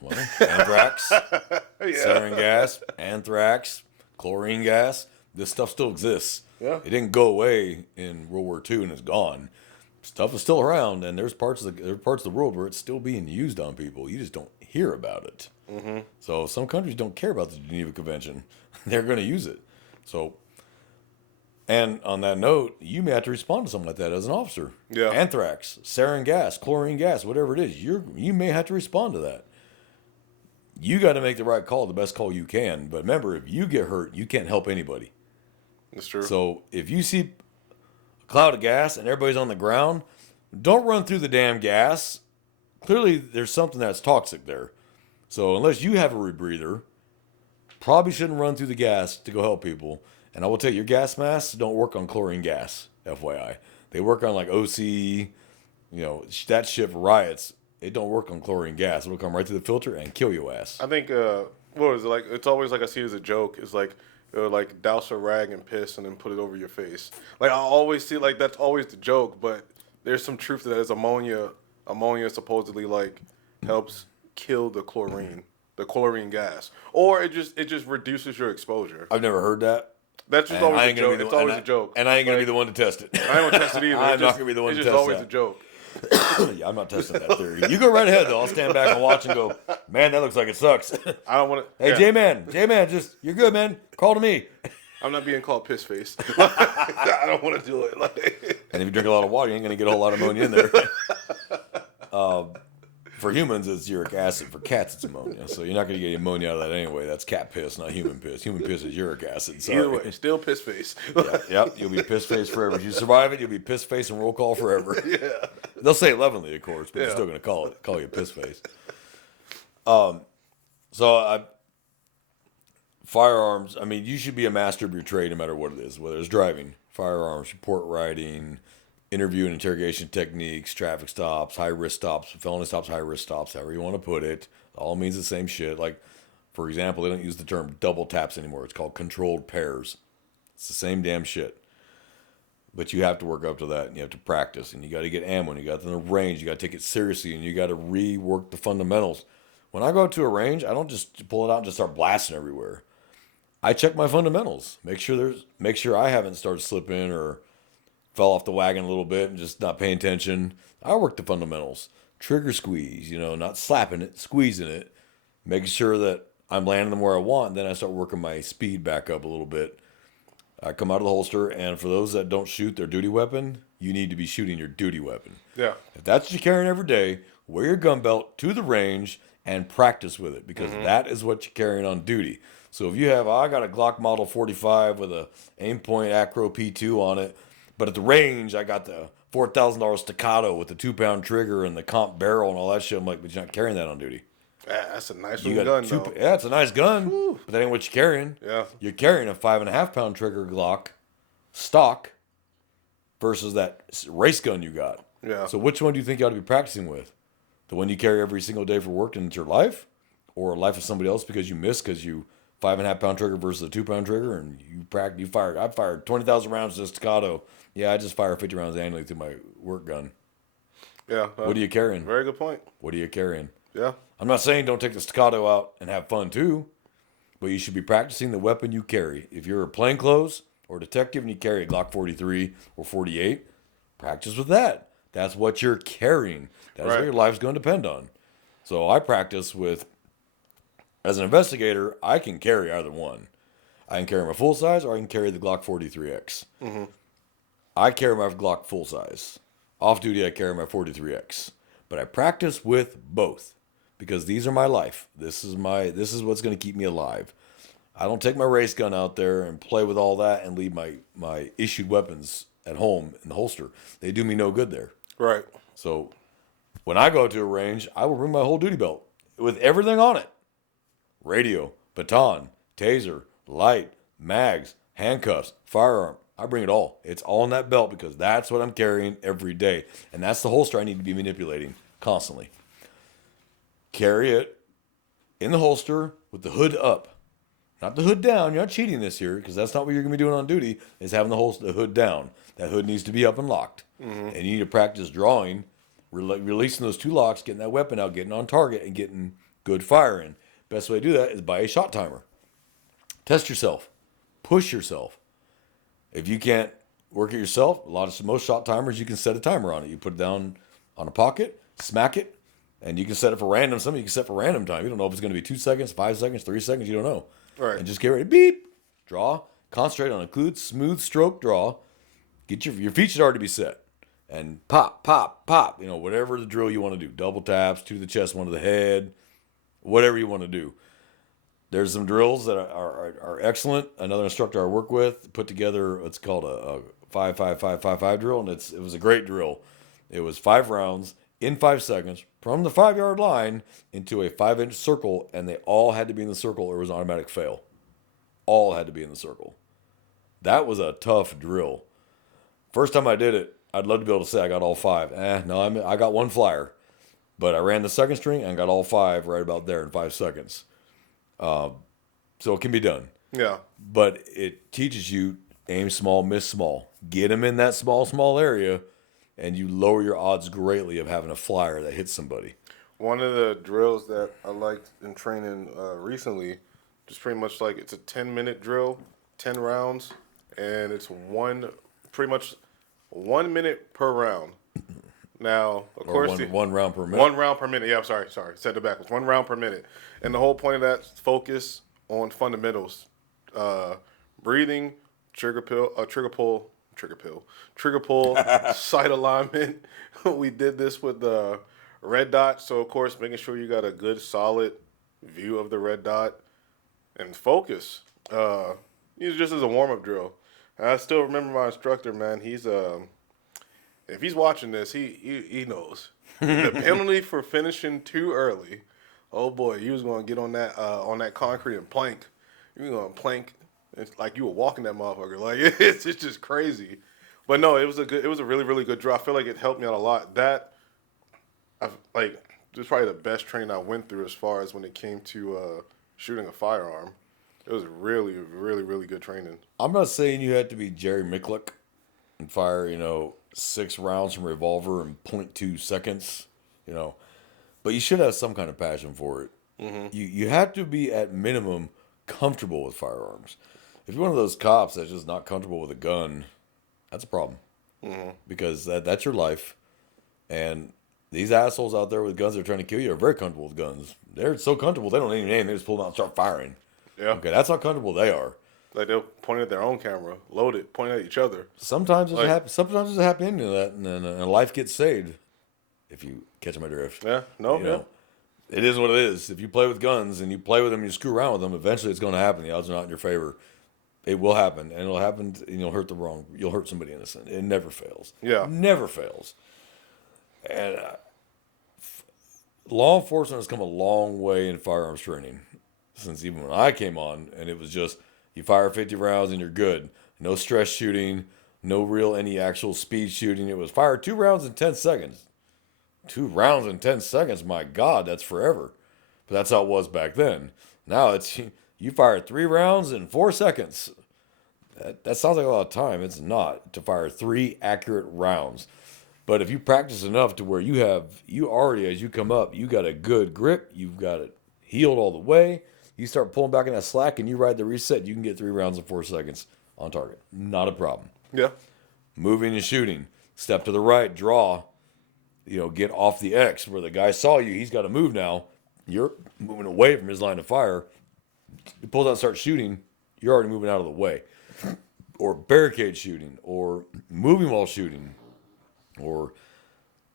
Well, anthrax, sarin gas, anthrax, chlorine gas. This stuff still exists. Yeah. It didn't go away in World War II and it's gone. Stuff is still around, and there's parts of the world where it's still being used on people. You just don't hear about it. Mm-hmm. So some countries don't care about the Geneva Convention. They're going to use it. So, and on that note, you may have to respond to something like that as an officer. Yeah. Anthrax, sarin gas, chlorine gas, whatever it is, you may have to respond to that. You got to make the right call, the best call you can. But remember, if you get hurt, you can't help anybody. That's true. So if you see a cloud of gas and everybody's on the ground, don't run through the damn gas. Clearly, there's something that's toxic there. So unless you have a rebreather, probably shouldn't run through the gas to go help people. And I will tell you, your gas masks don't work on chlorine gas, FYI. They work on like OC, that shit for riots. It don't work on chlorine gas. It'll come right through the filter and kill your ass. I think, what is it like? It's always like I see it as a joke. It's like, like douse a rag and piss and then put it over your face. Like I always see like that's always the joke, but there's some truth to that. Is ammonia supposedly like helps kill the chlorine gas, or it just reduces your exposure. I've never heard that. That's just always a joke. It's always a joke. And I ain't gonna be the one to test it. I ain't gonna test it either. I'm not gonna be the one to test it. It's just always a joke. Yeah, I'm not testing that theory. You go right ahead though. I'll stand back and watch and go, man, that looks like it sucks. I don't want to. Hey, J-Man, just you're good, man. Call to me. I'm not being called piss face. I don't want to do it. And if you drink a lot of water, you ain't gonna get a whole lot of ammonia in there. For humans, it's uric acid. For cats, it's ammonia. So you're not going to get ammonia out of that anyway. That's cat piss, not human piss. Human piss is uric acid. Sorry. Either way, still piss face. Yep. You'll be piss face forever. If you survive it, you'll be piss face and roll call forever. Yeah. They'll say it lovingly, of course, but they're still going to call you piss face. Firearms. I mean, you should be a master of your trade, no matter what it is. Whether it's driving, firearms, report writing, interview and interrogation techniques, traffic stops, high-risk stops, felony stops, high-risk stops, however you want to put it. It all means the same shit. Like, for example, they don't use the term double taps anymore. It's called controlled pairs. It's the same damn shit. But you have to work up to that, and you have to practice, and you got to get ammo, and you got to the range, you got to take it seriously, and you got to rework the fundamentals. When I go to a range, I don't just pull it out and just start blasting everywhere. I check my fundamentals. Make sure I haven't started slipping or fell off the wagon a little bit and just not paying attention. I work the fundamentals. Trigger squeeze, not slapping it, squeezing it, making sure that I'm landing them where I want. And then I start working my speed back up a little bit. I come out of the holster, and for those that don't shoot their duty weapon, you need to be shooting your duty weapon. Yeah. If that's what you're carrying every day, wear your gun belt to the range and practice with it, because that is what you're carrying on duty. So if you have, I got a Glock Model 45 with a Aimpoint Acro P2 on it, but at the range, I got the $4,000 Staccato with the 2-pound trigger and the comp barrel and all that shit. I'm like, but you're not carrying that on duty. Yeah, that's a nice little gun, though. Yeah, it's a nice gun, but that ain't what you're carrying. Yeah. You're carrying a 5.5-pound trigger Glock stock versus that race gun you got. Yeah. So which one do you think you ought to be practicing with? The one you carry every single day for work and it's your life? Or life of somebody else because you missed because you 5.5-pound trigger versus a 2-pound trigger, and I fired 20,000 rounds to Staccato. Yeah, I just fire 50 rounds annually through my work gun. Yeah. What are you carrying? Very good point. What are you carrying? Yeah. I'm not saying don't take the Staccato out and have fun too, but you should be practicing the weapon you carry. If you're a plainclothes or detective and you carry a Glock 43 or 48, practice with that. That's what you're carrying. That's what your life's going to depend on. So I practice with, as an investigator, I can carry either one. I can carry my full size or I can carry the Glock 43X. Mm-hmm. I carry my Glock full size. Off duty, I carry my 43X. But I practice with both because these are my life. This is what's going to keep me alive. I don't take my race gun out there and play with all that and leave my issued weapons at home in the holster. They do me no good there. Right. So when I go to a range, I will bring my whole duty belt with everything on it. Radio, baton, taser, light, mags, handcuffs, firearm. I bring it all. It's all in that belt because that's what I'm carrying every day. And that's the holster I need to be manipulating constantly. Carry it in the holster with the hood up. Not the hood down. You're not cheating this here because that's not what you're going to be doing on duty, is having the hood down. That hood needs to be up and locked. Mm-hmm. And you need to practice drawing, releasing those two locks, getting that weapon out, getting on target, and getting good firing. Best way to do that is buy a shot timer. Test yourself. Push yourself. If you can't work it yourself, most shot timers, you can set a timer on it. You put it down on a pocket, smack it, and you can set it for random. Some you can set for random time. You don't know if it's going to be 2 seconds, 5 seconds, 3 seconds. You don't know. Right. And just get ready. Beep. Draw. Concentrate on a good, smooth stroke draw. Get your feet should already be set. And pop, pop, pop. Whatever the drill you want to do. Double taps, 2 to the chest, 1 to the head. Whatever you want to do. There's some drills that are excellent. Another instructor I work with put together what's called a 5-5-5-5-5 drill, and it was a great drill. It was 5 rounds in 5 seconds from the 5-yard line into a 5-inch circle, and they all had to be in the circle or it was an automatic fail. All had to be in the circle. That was a tough drill. First time I did it, I'd love to be able to say I got all 5. No, I got 1 flyer, but I ran the second string and got all 5 right about there in 5 seconds. So it can be done. Yeah. But it teaches you aim small, miss small. Get them in that small area, and you lower your odds greatly of having a flyer that hits somebody. One of the drills that I liked in training recently, just pretty much like it's a 10-minute drill, 10 rounds, and it's pretty much 1 minute per round. Now, of course, one round per minute. 1 round per minute. Yeah, I'm sorry, said it backwards. 1 round per minute, and the whole point of that is focus on fundamentals, breathing, trigger pull, sight alignment. We did this with the red dot, so of course, making sure you got a good, solid view of the red dot, and focus. It's just as a warm up drill. And I still remember my instructor, man. He's if he's watching this, he knows the penalty for finishing too early. Oh boy, you was gonna get on that concrete and plank. You were gonna plank. It's like you were walking that motherfucker. Like it's just crazy. But no, it was a really, really good drill. I feel like it helped me out a lot. It was probably the best training I went through as far as when it came to shooting a firearm. It was really, really, really good training. I'm not saying you had to be Jerry Miculek and fire, 6 rounds from revolver in 0.2 seconds, but you should have some kind of passion for it. Mm-hmm. You have to be at minimum comfortable with firearms. If you're one of those cops that's just not comfortable with a gun, that's a problem. Mm-hmm. Because that's your life. And these assholes out there with guns that are trying to kill you are very comfortable with guns. They're so comfortable they don't even aim. They just pull them out and start firing. Yeah. Okay, that's how comfortable they are. Like they'll point at their own camera, load it, point at each other. Sometimes there's a happy ending to that, and then a life gets saved. If you catch my drift. Yeah. No. It is what it is. If you play with guns and you play with them and you screw around with them, eventually it's going to happen. The odds are not in your favor. It will happen, and it'll happen, and you'll hurt somebody innocent. It never fails. Yeah. Never fails. And law enforcement has come a long way in firearms training since even when I came on, and it was just you fire 50 rounds and you're good. No stress shooting, no real any actual speed shooting. It was fire 2 rounds in 10 seconds. 2 rounds in 10 seconds, my God, that's forever. But that's how it was back then. Now it's you fire 3 rounds in 4 seconds. That sounds like a lot of time. It's not to fire 3 accurate rounds. But if you practice enough to where you already, as you come up, you got a good grip, you've got it healed all the way, you start pulling back in that slack and you ride the reset, you can get 3 rounds in 4 seconds on target. Not a problem. Yeah. Moving and shooting. Step to the right, draw. Get off the X where the guy saw you. He's got to move now. You're moving away from his line of fire. He pulls out and starts shooting. You're already moving out of the way. Or barricade shooting. Or moving while shooting. Or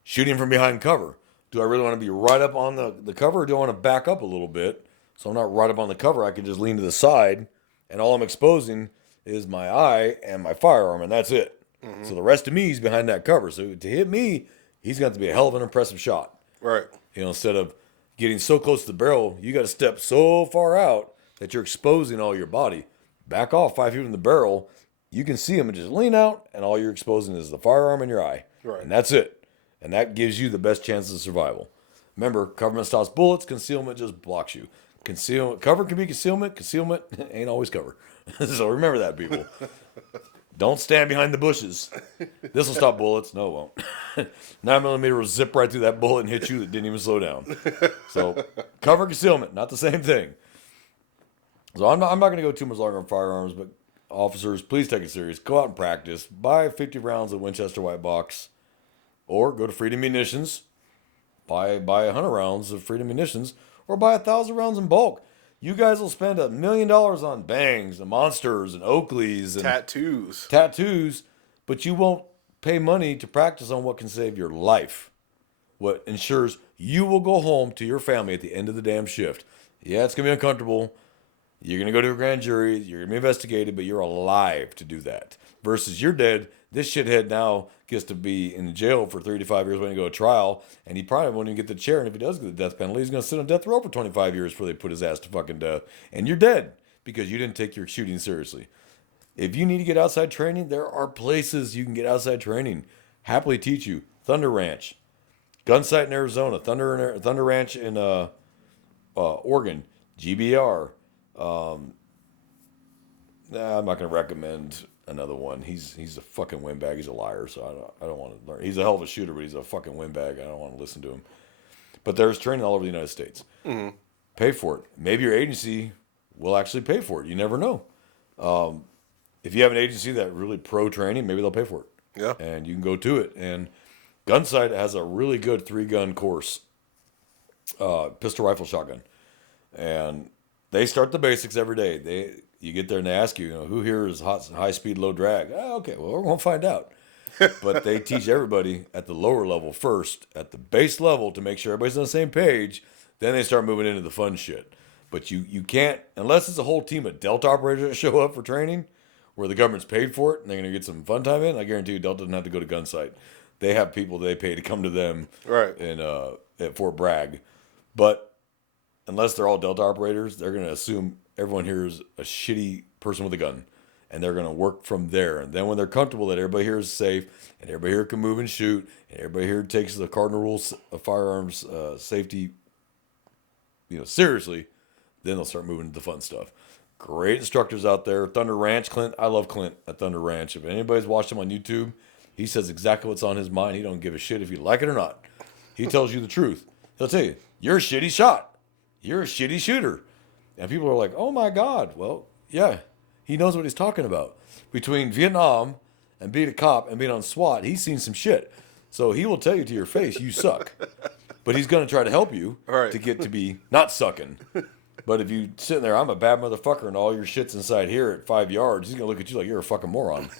shooting from behind cover. Do I really want to be right up on the cover, or do I want to back up a little bit so I'm not right up on the cover? I can just lean to the side, and all I'm exposing is my eye and my firearm, and that's it. Mm-hmm. So the rest of me is behind that cover. So to hit me, he's got to be a hell of an impressive shot. Right. Instead of getting so close to the barrel, you got to step so far out that you're exposing all your body. Back off 5 feet from the barrel. You can see him and just lean out, and all you're exposing is the firearm and your eye. Right. And that's it. And that gives you the best chances of survival. Remember, coverment stops bullets. Concealment just blocks you. Cover can be concealment. Concealment ain't always cover. So remember that, people. Don't stand behind the bushes. This will stop bullets. No, it won't. 9mm will zip right through that bullet and hit you that didn't even slow down. So cover concealment, not the same thing. So I'm not going to go too much longer on firearms, but officers, please take it serious. Go out and practice. Buy 50 rounds of Winchester White Box, or go to Freedom Munitions. Buy 100 rounds of Freedom Munitions, or buy 1,000 rounds in bulk. You guys will spend $1 million on bangs and monsters and Oakleys and tattoos, but you won't pay money to practice on what can save your life. What ensures you will go home to your family at the end of the damn shift. Yeah, it's going to be uncomfortable. You're going to go to a grand jury. You're going to be investigated, but you're alive to do that. Versus you're dead. This shithead now gets to be in jail for 35 years waiting to go to trial, and he probably won't even get the chair. And if he does get the death penalty, he's going to sit on death row for 25 years before they put his ass to fucking death. And you're dead because you didn't take your shooting seriously. If you need to get outside training, there are places you can get outside training. Happily teach you. Thunder Ranch, Gun Sight in Arizona, Thunder Ranch in Oregon, GBR. I'm not going to recommend another one. He's a fucking windbag. He's a liar, so I don't want to learn. He's a hell of a shooter, but he's a fucking windbag. I don't want to listen to him. But there's training all over the United States. Mm-hmm. Pay for it. Maybe your agency will actually pay for it. You never know. If you have an agency that really pro training, maybe they'll pay for it. Yeah. And you can go to it. And Gunsight has a really good 3-gun course, pistol, rifle, shotgun. And they start the basics every day. You get there and they ask you, who here is high speed, low drag? Oh, okay, well, we're going to find out. But they teach everybody at the lower level first, at the base level, to make sure everybody's on the same page. Then they start moving into the fun shit. But you can't, unless it's a whole team of Delta operators that show up for training, where the government's paid for it and they're going to get some fun time in, I guarantee you Delta doesn't have to go to Gunsight. They have people they pay to come to them at Fort Bragg. But unless they're all Delta operators, they're going to assume everyone here is a shitty person with a gun. And they're going to work from there. And then when they're comfortable that everybody here is safe, and everybody here can move and shoot, and everybody here takes the cardinal rules of firearms safety seriously, then they'll start moving to the fun stuff. Great instructors out there. Thunder Ranch, Clint. I love Clint at Thunder Ranch. If anybody's watched him on YouTube, he says exactly what's on his mind. He don't give a shit if you like it or not. He tells you the truth. He'll tell you, you're a shitty shot. You're a shitty shooter. And people are like, oh my God. Well, yeah, he knows what he's talking about. Between Vietnam and being a cop and being on SWAT, he's seen some shit. So he will tell you to your face, you suck. But he's going to try to help you to get to be not sucking. But if you sitting there, I'm a bad motherfucker, and all your shit's inside here at 5 yards, he's going to look at you like you're a fucking moron.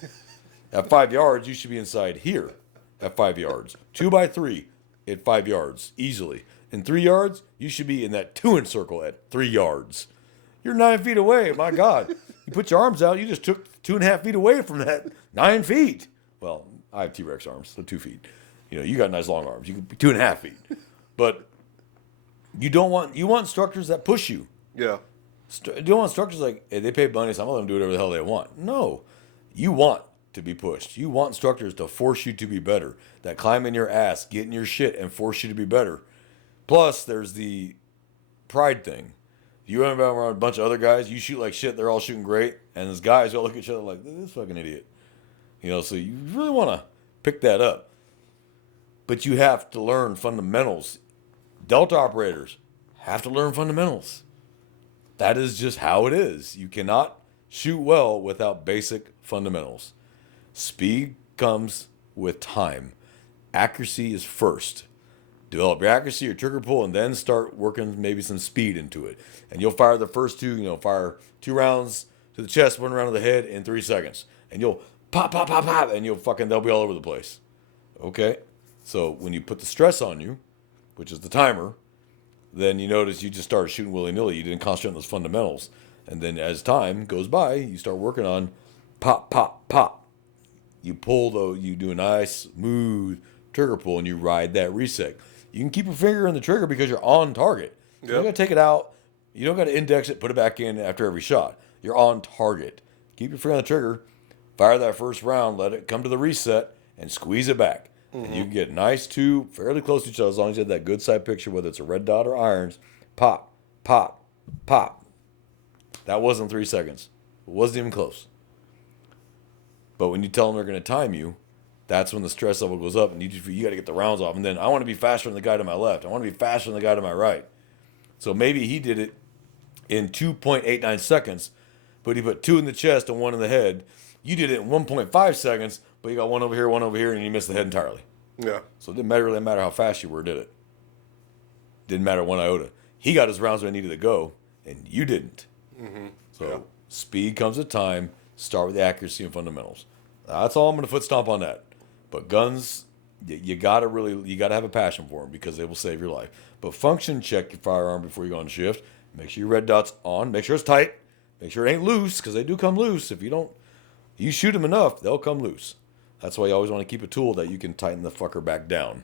At 5 yards, you should be inside here at 5 yards. 2x3 at 5 yards, easily. In 3 yards, you should be in that 2-inch circle at 3 yards. You're 9 feet away. My God. You put your arms out, you just took 2.5 feet away from that 9 feet. Well, I have T-Rex arms, so 2 feet. You got nice long arms. You can be 2.5 feet. But you want instructors that push you. Yeah. You don't want instructors like, hey, they pay money, so I'm going to let them do whatever the hell they want. No. You want to be pushed. You want instructors to force you to be better. That climb in your ass, get in your shit, and force you to be better. Plus, there's the pride thing. You run around a bunch of other guys, you shoot like shit, they're all shooting great, and those guys all look at each other like, this fucking idiot. So you really want to pick that up. But you have to learn fundamentals. Delta operators have to learn fundamentals. That is just how it is. You cannot shoot well without basic fundamentals. Speed comes with time. Accuracy is first. Develop your accuracy, your trigger pull, and then start working maybe some speed into it. And you'll fire the first two, fire 2 rounds to the chest, 1 round to the head in 3 seconds. And you'll pop, pop, pop, pop, and they'll be all over the place. Okay? So when you put the stress on you, which is the timer, then you notice you just started shooting willy-nilly. You didn't concentrate on those fundamentals. And then as time goes by, you start working on pop, pop, pop. You do a nice, smooth trigger pull, and you ride that reset. You can keep your finger in the trigger because you're on target. You don't got to take it out. You don't got to index it, put it back in after every shot. You're on target. Keep your finger on the trigger, fire that first round, let it come to the reset, and squeeze it back. Mm-hmm. And you can get nice 2, fairly close to each other, as long as you have that good side picture, whether it's a red dot or irons. Pop, pop, pop. That wasn't 3 seconds. It wasn't even close. But when you tell them they're going to time you, that's when the stress level goes up, and you got to get the rounds off. And then I want to be faster than the guy to my left. I want to be faster than the guy to my right. So maybe he did it in 2.89 seconds, but he put 2 in the chest and 1 in the head. You did it in 1.5 seconds, but you got 1 over here, and you missed the head entirely. Yeah. So it didn't really matter how fast you were, did it? Didn't matter 1 iota. He got his rounds where he needed to go, and you didn't. So speed comes with time. Start with the accuracy and fundamentals. That's all I'm going to foot stomp on that. But guns, you got to have a passion for them because they will save your life. But function check your firearm before you go on shift. Make sure your red dot's on. Make sure it's tight. Make sure it ain't loose, because they do come loose. If you shoot them enough, they'll come loose. That's why you always want to keep a tool that you can tighten the fucker back down.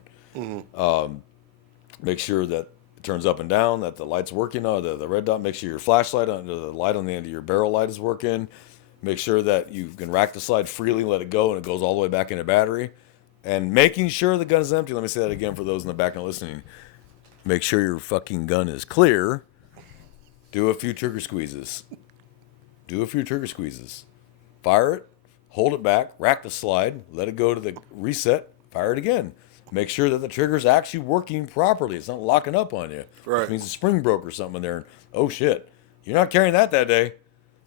Make sure that it turns up and down, that the light's working, the red dot. Make sure your flashlight, the light on the end of your barrel light is working. Make sure that you can rack the slide freely, let it go, and it goes all the way back into battery. And making sure the gun is empty. Let me say that again for those in the back not listening. Make sure your fucking gun is clear. Do a few trigger squeezes. Fire it, hold it back, rack the slide, let it go to the reset, fire it again. Make sure that the trigger's actually working properly. It's not locking up on you. Right. Which means the spring broke or something in there. And, oh, shit. You're not carrying that day.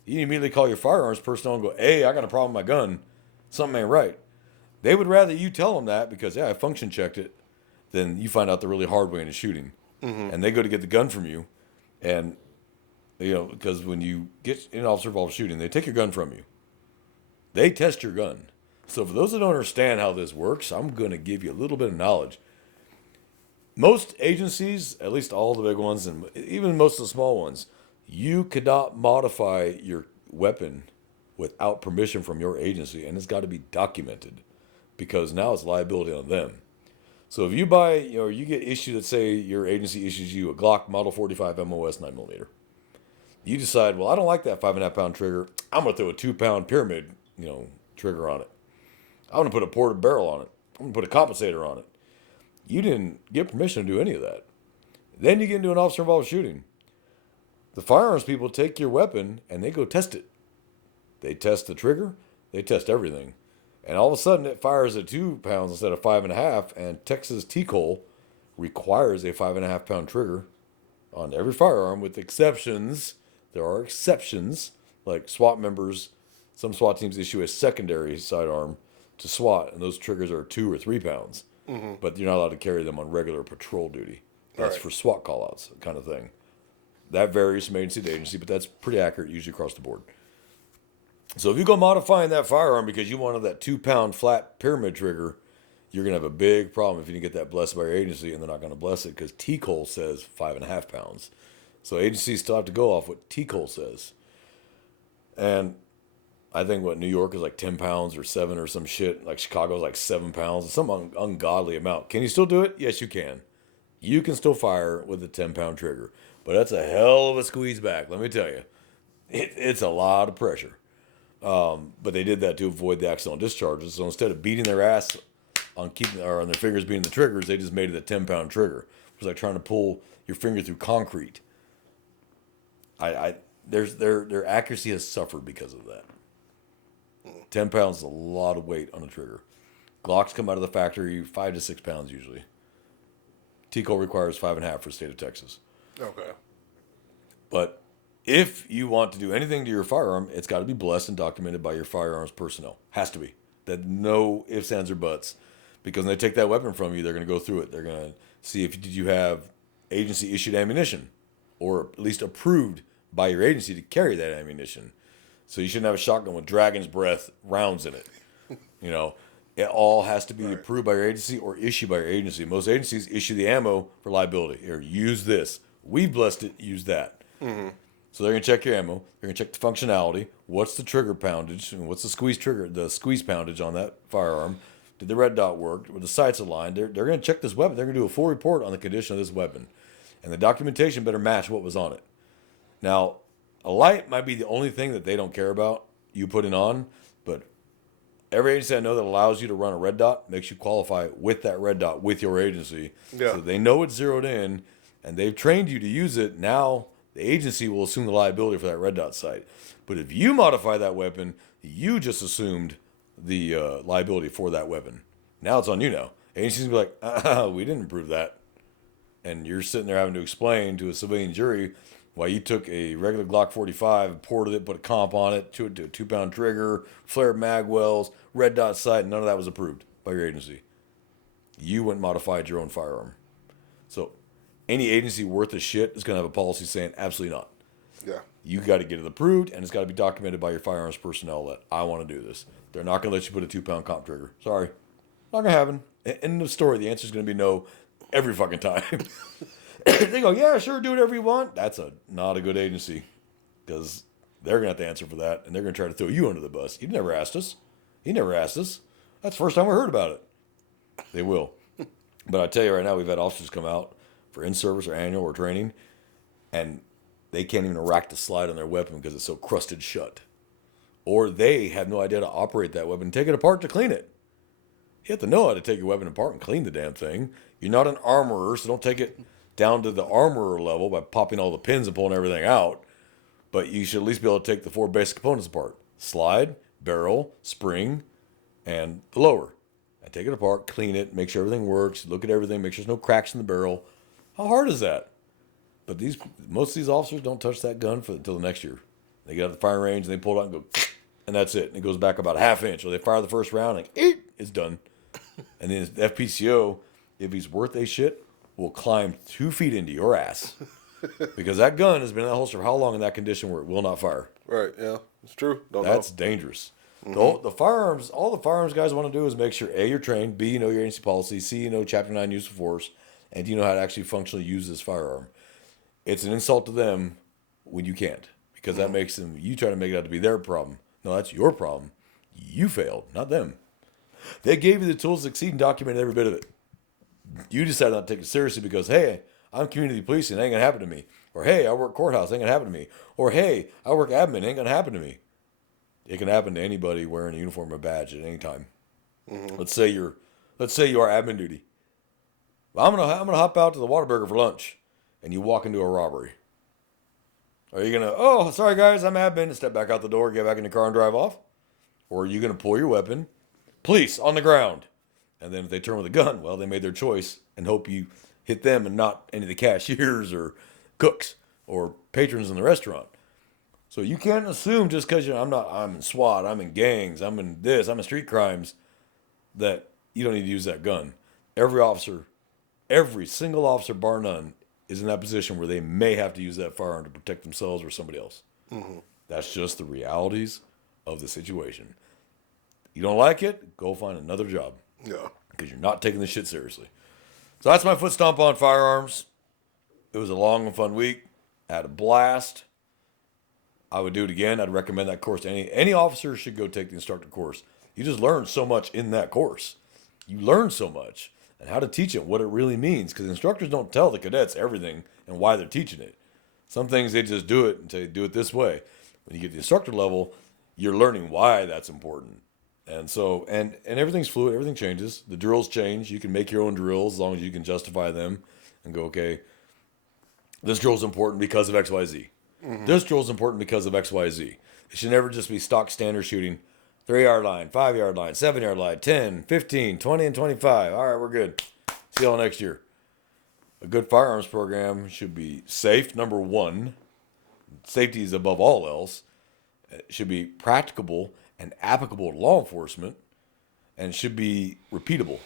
You immediately call your firearms personnel and go, hey, I got a problem with my gun. Something ain't right. They would rather you tell them that because, I function checked it, than you find out the really hard way into shooting. And they go to get the gun from you. And, because when you get in officer-involved shooting, they take your gun from you. They test your gun. So for those that don't understand how this works, I'm going to give you a little bit of knowledge. Most agencies, at least all the big ones, and even most of the small ones, you cannot modify your weapon without permission from your agency, and it's got to be documented because now it's liability on them. So if you buy, you get issued, let's say your agency issues you a Glock Model 45 MOS 9mm. You decide, well, I don't like that 5.5 pound trigger. I'm going to throw a 2 pound pyramid, trigger on it. I'm going to put a ported barrel on it. I'm going to put a compensator on it. You didn't get permission to do any of that. Then you get into an officer-involved shooting. The firearms people take your weapon and they go test it. They test the trigger. They test everything. And all of a sudden it fires at 2 pounds instead of 5.5. And Texas TCOL requires a 5.5 pound trigger on every firearm with exceptions. There are exceptions, like SWAT members. Some SWAT teams issue a secondary sidearm to SWAT, and those triggers are 2 or 3 pounds. But you're not allowed to carry them on regular patrol duty. That's for SWAT callouts, kind of thing. That varies from agency to agency, but that's pretty accurate usually across the board. So if you go modifying that firearm because you wanted that 2 pound flat pyramid trigger, you're going to have a big problem if you didn't get that blessed by your agency, and they're not going to bless it because TCOL says 5.5 pounds. So agencies still have to go off what TCOL says. And I think New York is like 10 pounds or 7 or some shit. Like Chicago is like 7 pounds. It's some ungodly amount. Can you still do it? Yes, you can. You can still fire with a 10 pound trigger. But that's a hell of a squeeze back, let me tell you. It's a lot of pressure. But they did that to avoid the accidental discharges. So instead of beating their ass on their fingers beating the triggers, they just made it a 10 pound trigger. It was like trying to pull your finger through concrete. Their accuracy has suffered because of that. 10 pounds is a lot of weight on a trigger. Glocks come out of the factory 5 to 6 pounds usually. TCOL requires 5.5 for the state of Texas. Okay. But if you want to do anything to your firearm, it's got to be blessed and documented by your firearms personnel. Has to be. That no ifs, ands, or buts. Because when they take that weapon from you, they're going to go through it. They're going to see if did you have agency issued ammunition, or at least approved by your agency to carry that ammunition. So you shouldn't have a shotgun with dragon's breath rounds in it. It all has to be approved by your agency or issued by your agency. Most agencies issue the ammo for liability. Here, use this. We've blessed it. Use that. So they're going to check your ammo. They're going to check the functionality. What's the trigger poundage? And what's the squeeze poundage on that firearm? Did the red dot work? Were the sights aligned? They're going to check this weapon. They're going to do a full report on the condition of this weapon. And the documentation better match what was on it. Now, a light might be the only thing that they don't care about you putting on, but every agency I know that allows you to run a red dot makes you qualify with that red dot with your agency. Yeah. So they know it's zeroed in, and they've trained you to use it. Now the agency will assume the liability for that red dot sight. But if you modify that weapon, you just assumed the liability for that weapon. Now it's on you now. Agencies will be like, we didn't approve that. And you're sitting there having to explain to a civilian jury why you took a regular Glock 45, ported it, put a comp on it, to a 2-pound trigger, flared mag wells, red dot sight, and none of that was approved by your agency. You went and modified your own firearm. So any agency worth a shit is going to have a policy saying absolutely not. Yeah. You got to get it approved, and it's got to be documented by your firearms personnel that I want to do this. They're not going to let you put a 2-pound comp trigger. Sorry. Not going to happen. End of story. The answer is going to be no every fucking time. They go, yeah, sure, do whatever you want. That's not a good agency because they're going to have to answer for that, and they're going to try to throw you under the bus. You never asked us. He never asked us. That's the first time we heard about it. They will. But I tell you right now, we've had officers come out for in-service or annual or training, and they can't even rack the slide on their weapon because it's so crusted shut. Or they have no idea how to operate that weapon and take it apart to clean it. You have to know how to take your weapon apart and clean the damn thing. You're not an armorer, so don't take it down to the armorer level by popping all the pins and pulling everything out. But you should at least be able to take the 4 basic components apart. Slide, barrel, spring, and the lower. And take it apart, clean it, make sure everything works, look at everything, make sure there's no cracks in the barrel. How hard is that? But most of these officers don't touch that gun until the next year. They get out of the firing range and they pull it out and go, and that's it. And it goes back about a half inch. So they fire the first round, like, it's done. And then the FPCO, if he's worth a shit, will climb 2 feet into your ass. Because that gun has been in that holster for how long in that condition where it will not fire? Right, yeah. It's true. That's dangerous. The firearms, all the firearms guys want to do is make sure, A, you're trained, B, you know your agency policy, C, you know Chapter 9 use of force, and you know how to actually functionally use this firearm. It's an insult to them when you can't, because that makes them, you try to make it out to be their problem. No, that's your problem. You failed, not them. They gave you the tools to succeed and documented every bit of it. You decided not to take it seriously because, hey, I'm community policing, it ain't going to happen to me. Or, hey, I work courthouse, it ain't going to happen to me. Or, hey, I work admin, it ain't going to happen to me. It can happen to anybody wearing a uniform or badge at any time. Let's say you are admin duty. Well, I'm gonna hop out to the Whataburger for lunch, and you walk into a robbery. Are you gonna, oh, sorry guys, I'm admin, and step back out the door, get back in the car and drive off? Or are you gonna pull your weapon, police on the ground, and then if they turn with a gun, well, they made their choice and hope you hit them and not any of the cashiers or cooks or patrons in the restaurant. So you can't assume just because I'm in SWAT, I'm in gangs, I'm in this, I'm in street crimes, that you don't need to use that gun. Every single officer, bar none, is in that position where they may have to use that firearm to protect themselves or somebody else. That's just the realities of the situation. You don't like it? Go find another job. Yeah. Because you're not taking this shit seriously. So that's my foot stomp on firearms. It was a long and fun week. I had a blast. I would do it again. I'd recommend that course to any officer should go take the instructor course. You just learn so much in that course. You learn so much and how to teach it, what it really means. Because instructors don't tell the cadets everything and why they're teaching it. Some things they just do it and say, do it this way. When you get to the instructor level, you're learning why that's important. And so, and everything's fluid, everything changes. The drills change. You can make your own drills as long as you can justify them and go, okay, this drill's important because of X, Y, Z. This drill's important because of X, Y, Z. It should never just be stock standard shooting. 3-yard line, 5-yard line, 7-yard line, 10, 15, 20, and 25. All right, we're good. See y'all next year. A good firearms program should be safe, number one. Safety is above all else. It should be practicable and applicable to law enforcement. And should be repeatable.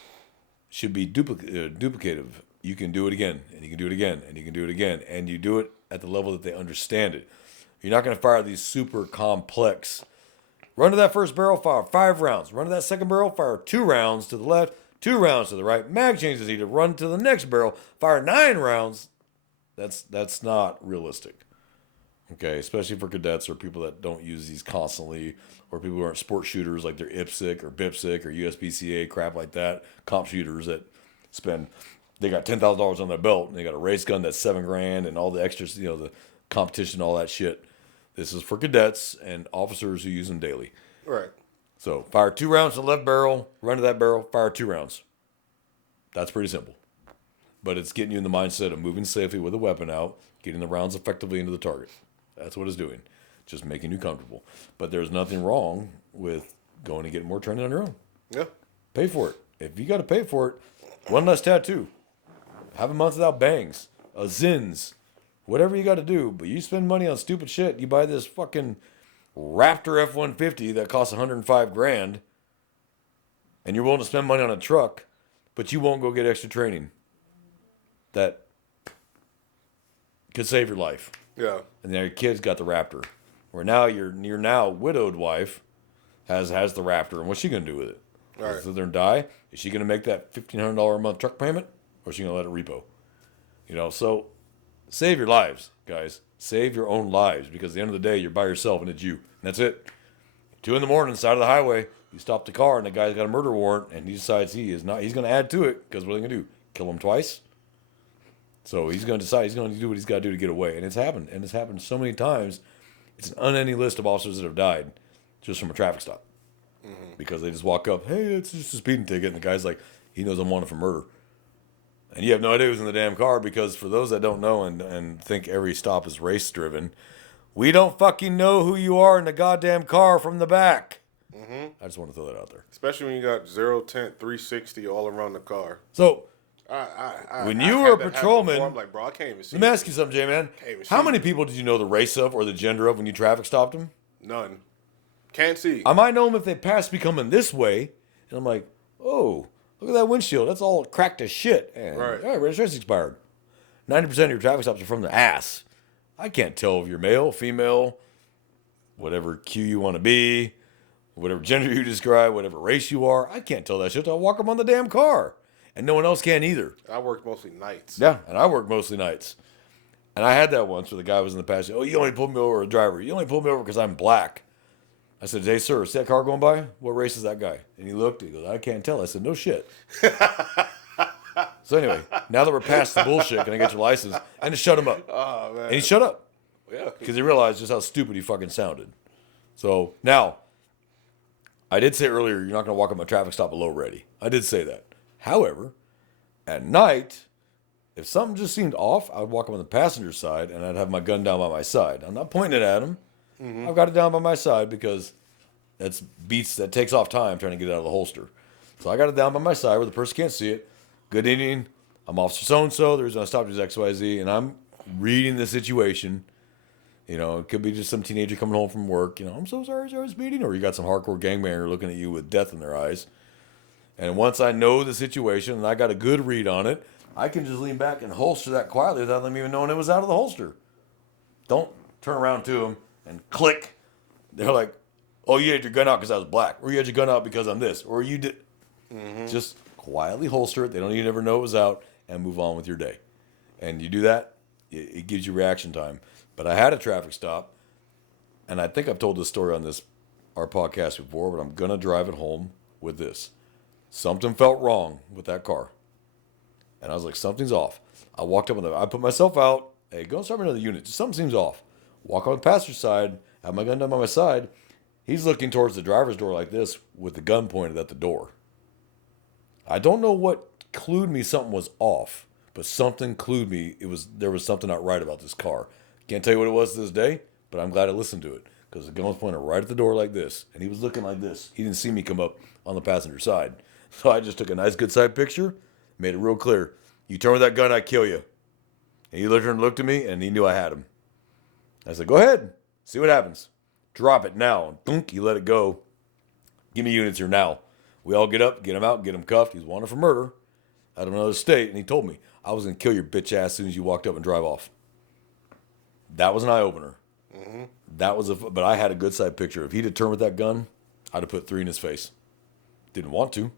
Should be duplicative. You can do it again, and you can do it again, and you can do it again. And you do it at the level that they understand it. You're not going to fire these super complex. Run to that first barrel, fire 5 rounds. Run to that second barrel, fire 2 rounds to the left, 2 rounds to the right. Mag changes needed. Run to the next barrel, fire 9 rounds. That's not realistic. Okay, especially for cadets or people that don't use these constantly, or people who aren't sport shooters like they're IPSC or BIPSC or USPCA, crap like that. Comp shooters that they got $10,000 on their belt and they got a race gun that's $7,000 and all the extras, the competition, all that shit. This is for cadets and officers who use them daily. Right. So fire 2 rounds to the left barrel, run to that barrel, fire 2 rounds. That's pretty simple. But it's getting you in the mindset of moving safely with a weapon out, getting the rounds effectively into the target. That's what it's doing. Just making you comfortable. But there's nothing wrong with going and getting more training on your own. Yeah. Pay for it. if you got to pay for it, one less tattoo. Have a month without bangs, a zins, whatever you got to do. But you spend money on stupid shit. You buy this fucking Raptor F-150 that costs $105,000, and you're willing to spend money on a truck, but you won't go get extra training. That could save your life. Yeah. And now your kid's got the Raptor. Where now your now widowed wife has the Raptor, and what's she gonna do with it? Right. Sit there and die? Is she gonna make that $1,500 a month truck payment, or is she gonna let it repo? You know, so save your lives, guys. Save your own lives, because at the end of the day, you're by yourself and it's you. And that's it. 2 a.m, side of the highway, you stop the car and the guy's got a murder warrant, and he decides he's gonna add to it, because what are they gonna do? Kill him twice? So he's gonna decide he's gonna do what he's gotta do to get away. And it's happened. And it's happened so many times. It's an unending list of officers that have died just from a traffic stop. Because they just walk up, hey, it's just a speeding ticket. And the guy's like, he knows I'm wanted for murder. And you have no idea who's in the damn car, because for those that don't know and think every stop is race driven, we don't fucking know who you are in the goddamn car from the back. I just want to throw that out there. Especially when you got 0, 10, 360 all around the car. So, When you were a patrolman, I'm like, bro, I can't even see. let me ask you something, J-Man. How many people did you know the race of or the gender of when you traffic stopped them? None. Can't see. I might know them if they passed me coming this way, and I'm like, oh, look at that windshield. That's all cracked as shit. And, Right. All right, registration expired. 90% of your traffic stops are from the ass. I can't tell if you're male, female, whatever Q you want to be, whatever gender you describe, whatever race you are. I can't tell that shit till I walk up on the damn car. And no one else can either. I work mostly nights. Yeah, and I work mostly nights. And I had that once where the guy was in the passenger. Oh, you only pulled me over, a driver. You only pulled me over because I'm black. I said, hey, sir, see that car going by? What race is that guy? And he looked. He goes, I can't tell. I said, no shit. So anyway, now that we're past the bullshit, can I get your license? And just shut him up. Oh, man. And he shut up. Yeah. Because he realized just how stupid he fucking sounded. So now, I did say earlier, you're not going to walk up a traffic stop at low ready. I did say that. However, at night, if something just seemed off, I would walk up on the passenger side and I'd have my gun down by my side. I'm not pointing it at him. I've got it down by my side because that takes off time trying to get it out of the holster. So I got it down by my side where the person can't see it. Good evening. I'm Officer So-and-so. The reason I stopped is XYZ. And I'm reading the situation. You know, it could be just some teenager coming home from work. You know, I'm so sorry, I was speeding. Or you got some hardcore gangbanger looking at you with death in their eyes. And once I know the situation and I got a good read on it, I can just lean back and holster that quietly without them even knowing it was out of the holster. Don't turn around to them and click. They're like, oh, you had your gun out because I was black. Or you had your gun out because I'm this. Or you did. Just quietly holster it. They don't even ever know it was out and move on with your day. And you do that, it gives you reaction time. But I had a traffic stop, and I think I've told this story on our podcast before, but I'm going to drive it home with this. Something felt wrong with that car. And I was like, something's off. I walked up I put myself out. Hey, go and start another unit. Just something seems off. Walk on the passenger side, have my gun down by my side. He's looking towards the driver's door like this with the gun pointed at the door. I don't know what clued me something was off, but something clued me there was something not right about this car. Can't tell you what it was to this day, but I'm glad I listened to it because the gun was pointed right at the door like this, and he was looking like this. He didn't see me come up on the passenger side. So I just took a nice good side picture, made it real clear. You turn with that gun, I kill you. And he looked at me, and he knew I had him. I said, go ahead, see what happens. Drop it now. And thunk, you let it go. Give me units here now. We all get up, get him out, get him cuffed. He's wanted for murder out of another state, and he told me, I was going to kill your bitch ass as soon as you walked up and drive off. That was an eye-opener. But I had a good side picture. If he'd have turned with that gun, I'd have put 3 in his face. Didn't want to,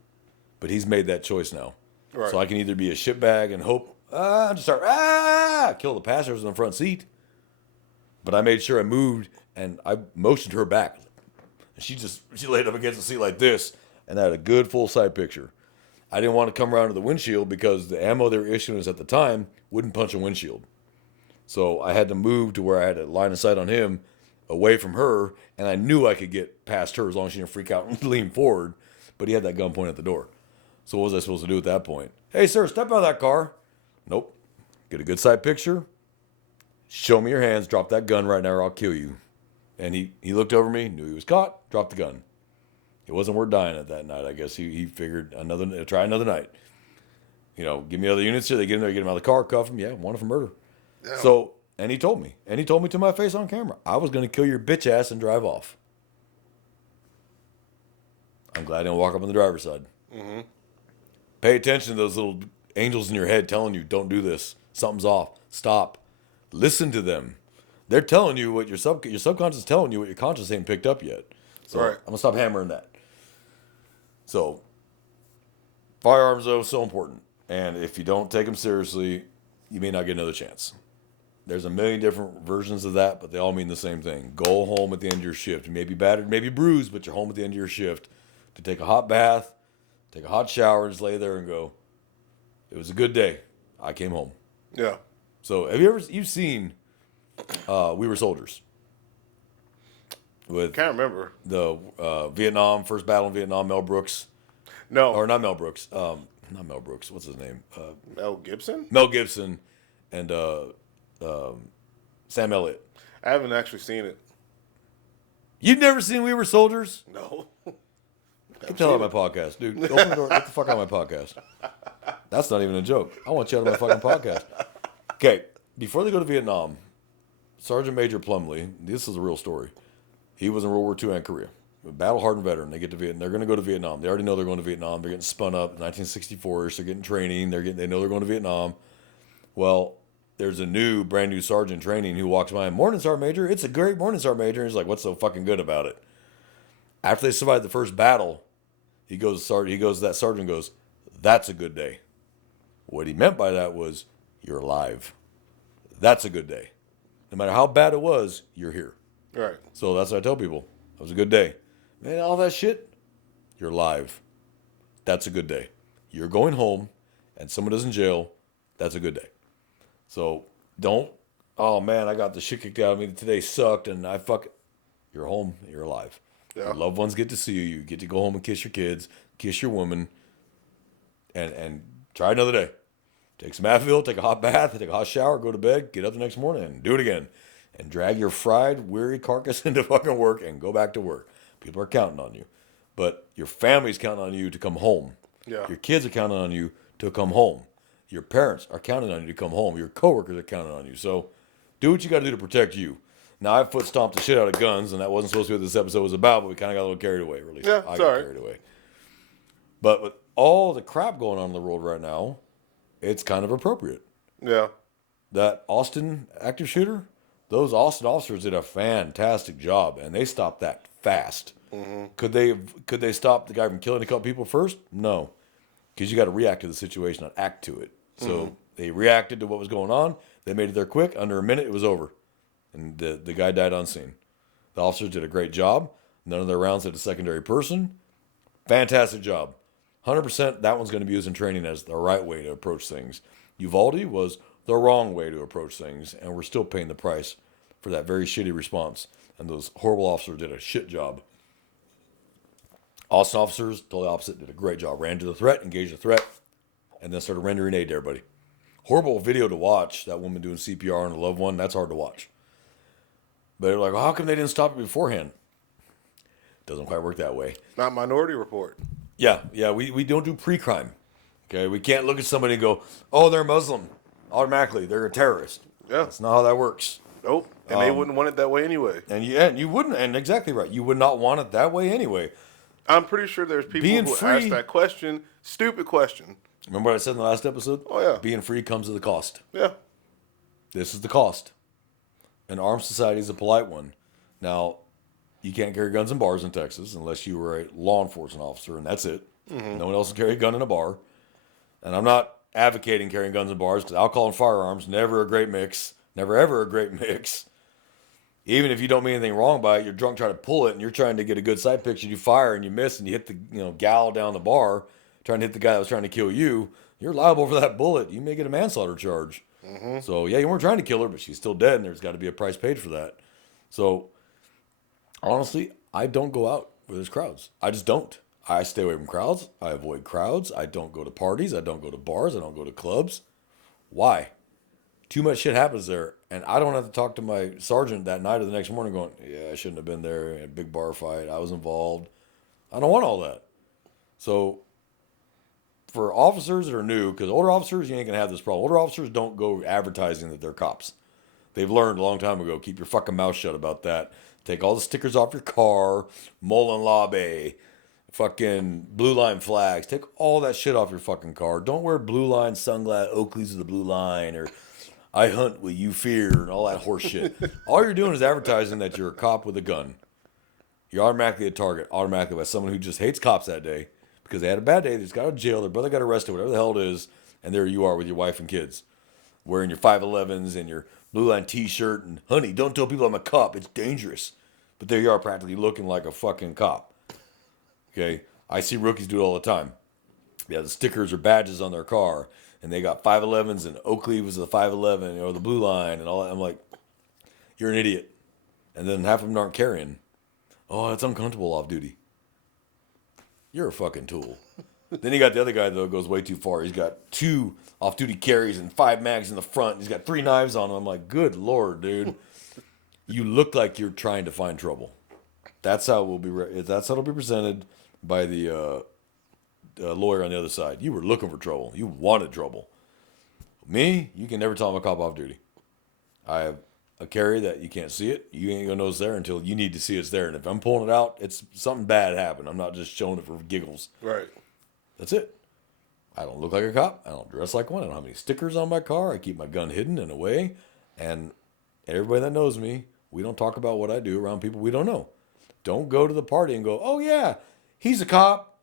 but he's made that choice now. Right. So I can either be a shitbag and hope, kill the passengers in the front seat. But I made sure I moved and I motioned her back. And she laid up against the seat like this, and I had a good full side picture. I didn't want to come around to the windshield because the ammo they were issuing us at the time wouldn't punch a windshield. So I had to move to where I had a line of sight on him away from her, and I knew I could get past her as long as she didn't freak out and lean forward. But he had that gun pointed at the door. So what was I supposed to do at that point? Hey, sir, step out of that car. Nope. Get a good side picture. Show me your hands. Drop that gun right now or I'll kill you. And he looked over me, knew he was caught, dropped the gun. It wasn't worth dying at that night. I guess he figured try another night. Give me other units here. They get in there, get him out of the car, cuff him. Yeah, wanted for murder. Yeah. So, and he told me to my face on camera, I was going to kill your bitch ass and drive off. I'm glad I didn't walk up on the driver's side. Mm-hmm. Pay attention to those little angels in your head telling you, don't do this. Something's off. Stop. Listen to them. They're telling you what your subconscious is telling you what your conscious ain't picked up yet. So Right. I'm going to stop hammering that. So, firearms, though, so important. And if you don't take them seriously, you may not get another chance. There's a million different versions of that, but they all mean the same thing. Go home at the end of your shift. You may be battered, maybe bruised, but you're home at the end of your shift to take a hot bath, take a hot shower, just lay there and go, it was a good day. I came home. Yeah. So have you've seen We Were Soldiers? With Can't remember. the first battle in Vietnam, Mel Brooks. No. Or not Mel Brooks. Not Mel Brooks. What's his name? Mel Gibson? Mel Gibson and Sam Elliott. I haven't actually seen it. You've never seen We Were Soldiers? No. Get the hell out of my podcast, dude. Open the door. Get the fuck out of my podcast. That's not even a joke. I want you out of my fucking podcast. Okay, before they go to Vietnam, Sergeant Major Plumley, this is a real story. He was in World War II and Korea. A battle-hardened veteran. They get to Vietnam. They're going to go to Vietnam. They already know they're going to Vietnam. They're getting spun up. 1964, so they're getting training. They know they're going to Vietnam. Well, there's a brand new sergeant training who walks by. Morning, Sergeant Major. It's a great morning, Sergeant Major. And he's like, what's so fucking good about it? After they survived the first battle, that sergeant goes, that's a good day. What he meant by that was, you're alive. That's a good day. No matter how bad it was, you're here. Right. So that's what I tell people. It was a good day. Man, all that shit, you're alive. That's a good day. You're going home and someone is in jail, that's a good day. So don't, oh man, I got the shit kicked out of me. Today sucked and you're home, you're alive. Yeah. Your loved ones get to see you. You get to go home and kiss your kids, kiss your woman, and try another day. Take some Advil, take a hot bath, take a hot shower, go to bed, get up the next morning and do it again. And drag your fried, weary carcass into fucking work and go back to work. People are counting on you. But your family's counting on you to come home. Yeah. Your kids are counting on you to come home. Your parents are counting on you to come home. Your coworkers are counting on you. So do what you got to do to protect you. Now, I foot stomped the shit out of guns, and that wasn't supposed to be what this episode was about, but we kind of got a little carried away, really. Yeah, I it's got all right. carried away. But with all the crap going on in the world right now, it's kind of appropriate. Yeah. That Austin active shooter, those Austin officers did a fantastic job, and they stopped that fast. Mm-hmm. Could they stop the guy from killing a couple people first? No, because you got to react to the situation, not act to it. So they reacted to what was going on. They made it there quick. Under a minute, it was over, and the guy died on scene. The officers did a great job. None of their rounds hit a secondary person. Fantastic job. 100% that one's going to be used in training as the right way to approach things. Uvalde was the wrong way to approach things, and we're still paying the price for that very shitty response. And those horrible officers did a shit job. Austin officers, totally opposite, did a great job. Ran to the threat, engaged the threat, and then started rendering aid to everybody. Horrible video to watch, that woman doing CPR on a loved one. That's hard to watch. But they're like, well, how come they didn't stop it beforehand? Doesn't quite work that way. Not Minority Report. Yeah, we don't do pre-crime. Okay, we can't look at somebody and go, oh, they're Muslim. Automatically, they're a terrorist. Yeah. That's not how that works. Nope. And they wouldn't want it that way anyway. And you wouldn't, and exactly right. You would not want it that way anyway. I'm pretty sure there's people Being who free- ask that question, stupid question. Remember what I said in the last episode? Oh, yeah. Being free comes at a cost. Yeah. This is the cost. An armed society is a polite one. Now, you can't carry guns in bars in Texas unless you were a law enforcement officer, and that's it. Mm-hmm. No one else can carry a gun in a bar. And I'm not advocating carrying guns in bars because alcohol and firearms, never a great mix. Never, ever a great mix. Even if you don't mean anything wrong by it, you're drunk trying to pull it, and you're trying to get a good sight picture, you fire, and you miss, and you hit the gal down the bar, trying to hit the guy that was trying to kill you, you're liable for that bullet. You may get a manslaughter charge. Mm-hmm. So, yeah, you weren't trying to kill her, but she's still dead, and there's got to be a price paid for that. So, honestly, I don't go out where there's crowds. I just don't. I stay away from crowds. I avoid crowds. I don't go to parties. I don't go to bars. I don't go to clubs. Why? Too much shit happens there, and I don't have to talk to my sergeant that night or the next morning going, yeah, I shouldn't have been there. A big bar fight. I was involved. I don't want all that. So for officers that are new, because older officers, you ain't going to have this problem. Older officers don't go advertising that they're cops. They've learned a long time ago, keep your fucking mouth shut about that. Take all the stickers off your car, Mullen Lobby, fucking blue line flags. Take all that shit off your fucking car. Don't wear blue line sunglasses, Oakley's of the blue line, or I hunt what you fear, and all that horse shit. All you're doing is advertising that you're a cop with a gun. You're automatically a target, automatically by someone who just hates cops that day because they had a bad day, they just got out of jail, their brother got arrested, whatever the hell it is, and there you are with your wife and kids, wearing your 511s and your blue line t-shirt, and honey, don't tell people I'm a cop, it's dangerous. But there you are practically looking like a fucking cop. Okay? I see rookies do it all the time. They have the stickers or badges on their car, and they got 511s, and Oakley was the 511, or the blue line, and all that. I'm like, you're an idiot. And then half of them aren't carrying. Oh, it's uncomfortable off duty. You're a fucking tool. Then you got the other guy, though, goes way too far. He's got 2 off-duty carries and 5 mags in the front. He's got 3 knives on him. I'm like, good Lord, dude. You look like you're trying to find trouble. That's how it will be. That's how it'll be presented by the lawyer on the other side. You were looking for trouble. You wanted trouble. Me, you can never tell I'm a cop off duty. I have a carry that you can't see it. You ain't gonna know it's there until you need to see it's there. And if I'm pulling it out, it's something bad happened. I'm not just showing it for giggles. Right. That's it. I don't look like a cop. I don't dress like one. I don't have any stickers on my car. I keep my gun hidden and away. And everybody that knows me, we don't talk about what I do around people we don't know. Don't go to the party and go, oh yeah, he's a cop.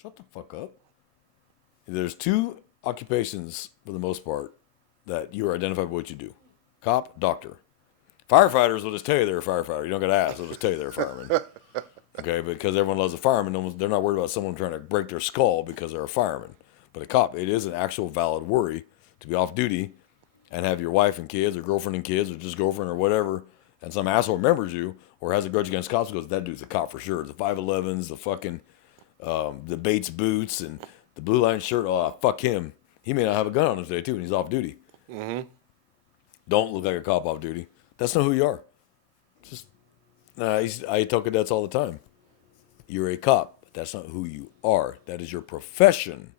Shut the fuck up. There's 2 occupations, for the most part, that you are identified by what you do. Cop, doctor. Firefighters will just tell you they're a firefighter. You don't got to ask. They'll just tell you they're a fireman. Okay, because everyone loves a fireman. They're not worried about someone trying to break their skull because they're a fireman. But a cop, it is an actual valid worry to be off duty and have your wife and kids or girlfriend and kids or just girlfriend or whatever, and some asshole remembers you or has a grudge against cops and goes, that dude's a cop for sure. The 511s, the fucking, the Bates boots and the blue line shirt. Oh, fuck him. He may not have a gun on him today too and he's off duty. Mm-hmm. Don't look like a cop off duty. That's not who you are. Just, I tell cadets all the time. You're a cop, but that's not who you are. That is your profession.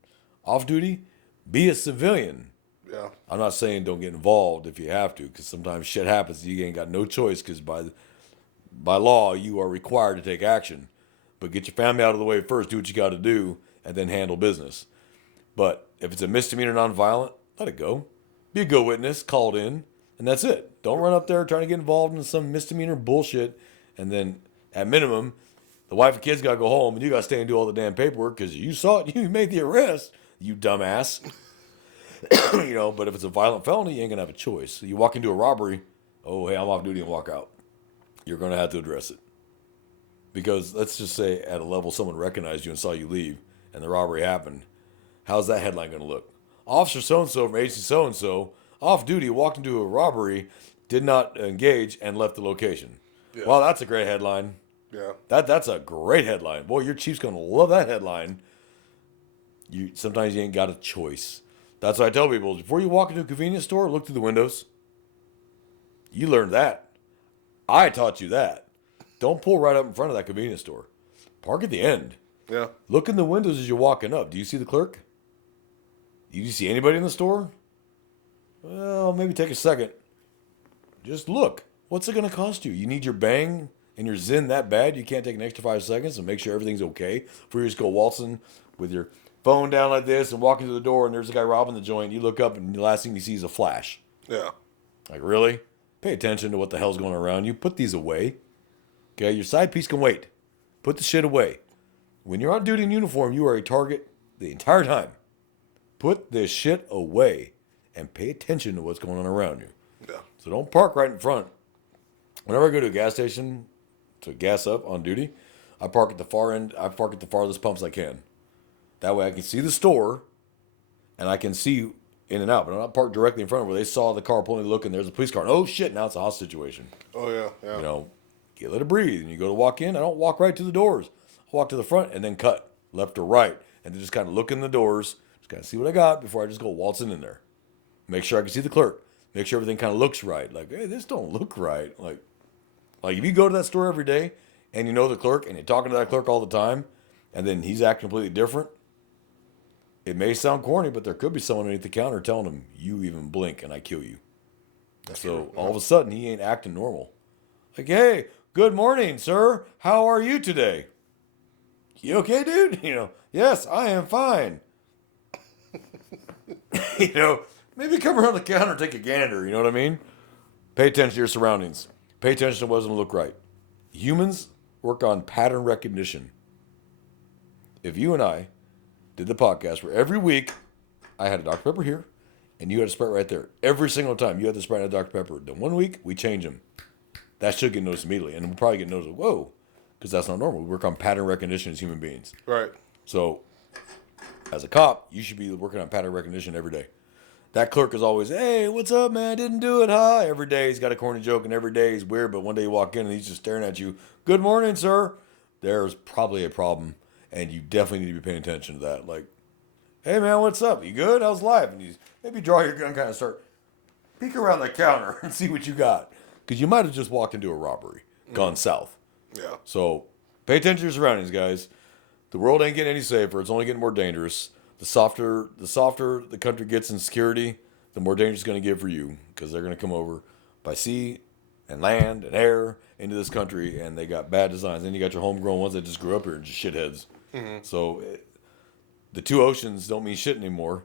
Off duty, be a civilian. Yeah. I'm not saying don't get involved if you have to, because sometimes shit happens. You ain't got no choice, because by law, you are required to take action. But get your family out of the way first, do what you got to do, and then handle business. But if it's a misdemeanor nonviolent, let it go. Be a good witness, called in, and that's it. Don't run up there trying to get involved in some misdemeanor bullshit, and then, at minimum, the wife and kids got to go home, and you got to stay and do all the damn paperwork, because you saw it, you made the arrest, you dumbass. But if it's a violent felony, you ain't going to have a choice. So you walk into a robbery, oh, hey, I'm off duty, and walk out. You're going to have to address it. Because let's just say at a level someone recognized you and saw you leave, and the robbery happened. How's that headline going to look? Officer so-and-so from agency so-and-so, off duty, walked into a robbery, did not engage, and left the location. Yeah. Well, that's a great headline. Yeah. That's a great headline. Boy, your chief's going to love that headline. Sometimes you ain't got a choice. That's what I tell people. Before you walk into a convenience store, look through the windows. You learned that. I taught you that. Don't pull right up in front of that convenience store. Park at the end. Yeah. Look in the windows as you're walking up. Do you see the clerk? Do you see anybody in the store? Well, maybe take a second. Just look. What's it going to cost you? You need your bang and your Zyn that bad you can't take an extra 5 seconds and make sure everything's okay before you just go waltzing with your phone down like this and walk into the door and there's a guy robbing the joint. You look up and the last thing you see is a flash. Yeah. Like, really? Pay attention to what the hell's going on around you. Put these away. Okay, your side piece can wait. Put the shit away. When you're on duty in uniform, you are a target the entire time. Put this shit away and pay attention to what's going on around you. Yeah. So don't park right in front. Whenever I go to a gas station to gas up on duty, I park at the far end. I park at the farthest pumps I can. That way I can see the store and I can see in and out. But I'm not parked directly in front of where they saw the car pulling, look, and there's a police car. And, oh, shit, now it's a hostage situation. Oh, yeah, yeah. Let it breathe. And you go to walk in, I don't walk right to the doors. I walk to the front and then cut left or right. And then just kind of look in the doors, just kind of see what I got before I just go waltzing in there. Make sure I can see the clerk. Make sure everything kind of looks right. Like, hey, this don't look right. Like if you go to that store every day and you know the clerk and you're talking to that clerk all the time, and then he's acting completely different, it may sound corny, but there could be someone underneath the counter telling him, "You even blink and I kill you." That's So true. all of a sudden, he ain't acting normal. Like, "Hey, good morning, sir. How are you today? You okay, dude?" "Yes, I am fine." Maybe come around the counter and take a gander. You know what I mean? Pay attention to your surroundings. Pay attention to what doesn't look right. Humans work on pattern recognition. If you and I did the podcast where every week I had a Dr. Pepper here and you had a Sprite right there, every single time you had the Sprite and a Dr. Pepper, then one week we change them. That should get noticed immediately. And we'll probably get noticed, whoa, because that's not normal. We work on pattern recognition as human beings. Right. So, as a cop, you should be working on pattern recognition every day. That clerk is always, "Hey, what's up, man? Didn't do it, huh?" Every day he's got a corny joke, and every day he's weird, but one day you walk in and he's just staring at you. "Good morning, sir." There's probably a problem, and you definitely need to be paying attention to that. Like, "Hey, man, what's up? You good? How's life?" And you maybe draw your gun, kind of start peek around the counter and see what you got. Because you might have just walked into a robbery, gone south. Yeah. So pay attention to your surroundings, guys. The world ain't getting any safer. It's only getting more dangerous. The softer the country gets in security, the more dangerous it's going to get for you, because they're going to come over by sea and land and air into this country, and they got bad designs. Then you got your homegrown ones that just grew up here and just shitheads. So the two oceans don't mean shit anymore,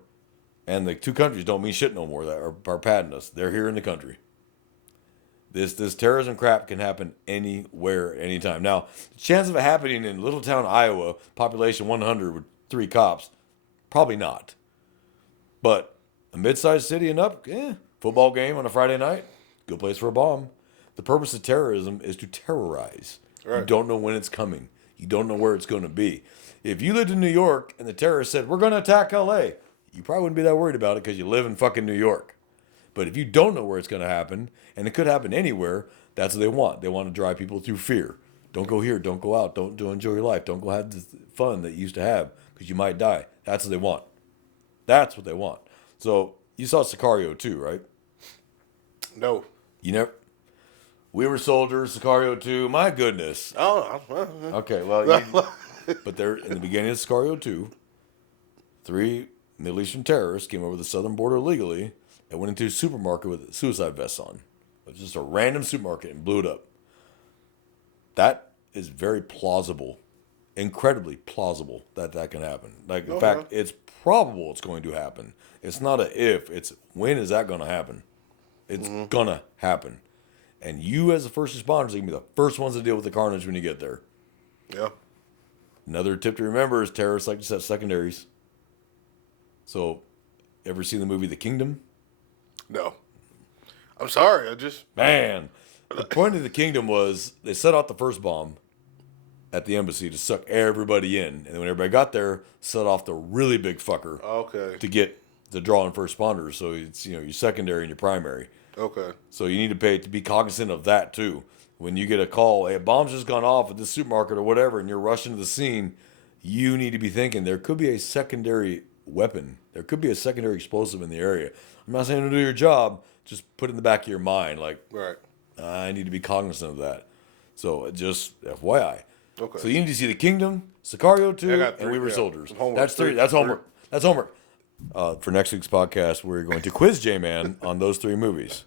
and the two countries don't mean shit no more that are patting us. They're here in the country. This terrorism crap can happen anywhere, anytime. Now, the chance of it happening in little town Iowa, population 100 with 3 cops, probably not. But a mid-sized city and up, football game on a Friday night, good place for a bomb. The purpose of terrorism is to terrorize. Right. You don't know when it's coming. You don't know where it's going to be. If you lived in New York and the terrorists said, "We're going to attack L.A., you probably wouldn't be that worried about it because you live in fucking New York. But if you don't know where it's going to happen, and it could happen anywhere, that's what they want. They want to drive people through fear. Don't go here. Don't go out. Don't enjoy your life. Don't go have the fun that you used to have because you might die. That's what they want. That's what they want. So you saw Sicario too, right? No. You never. We Were Soldiers, Sicario 2. My goodness. Oh. Okay, well, but they're in the beginning of Sicario 2. 3 Middle Eastern terrorists came over the southern border illegally and went into a supermarket with suicide vests on. It was just a random supermarket and blew it up. That is very plausible, incredibly plausible that can happen. Like, in fact, it's probable it's going to happen. It's not a if, it's when is that going to happen? It's going to happen. And you, as the first responders, are going to be the first ones to deal with the carnage when you get there. Yeah. Another tip to remember is terrorists like to set secondaries. So, ever seen the movie The Kingdom? No. I'm sorry. Man, the point of The Kingdom was they set out the first bomb at the embassy to suck everybody in. And then when everybody got there, set off the really big fucker Okay. to get the draw in first responders. So, it's, your secondary and your primary. Okay. So you need to be cognizant of that too. When you get a call, "Hey, a bomb's just gone off at this supermarket or whatever," and you're rushing to the scene, you need to be thinking there could be a secondary weapon. There could be a secondary explosive in the area. I'm not saying to do your job, just put it in the back of your mind, like, Right. I need to be cognizant of that. So just FYI. Okay. So you need to see The Kingdom, Sicario 2, I got and three, We Were yeah. Soldiers. Homework. That's 3. That's homework. That's homework. For next week's podcast, we're going to quiz J-Man on those 3 movies.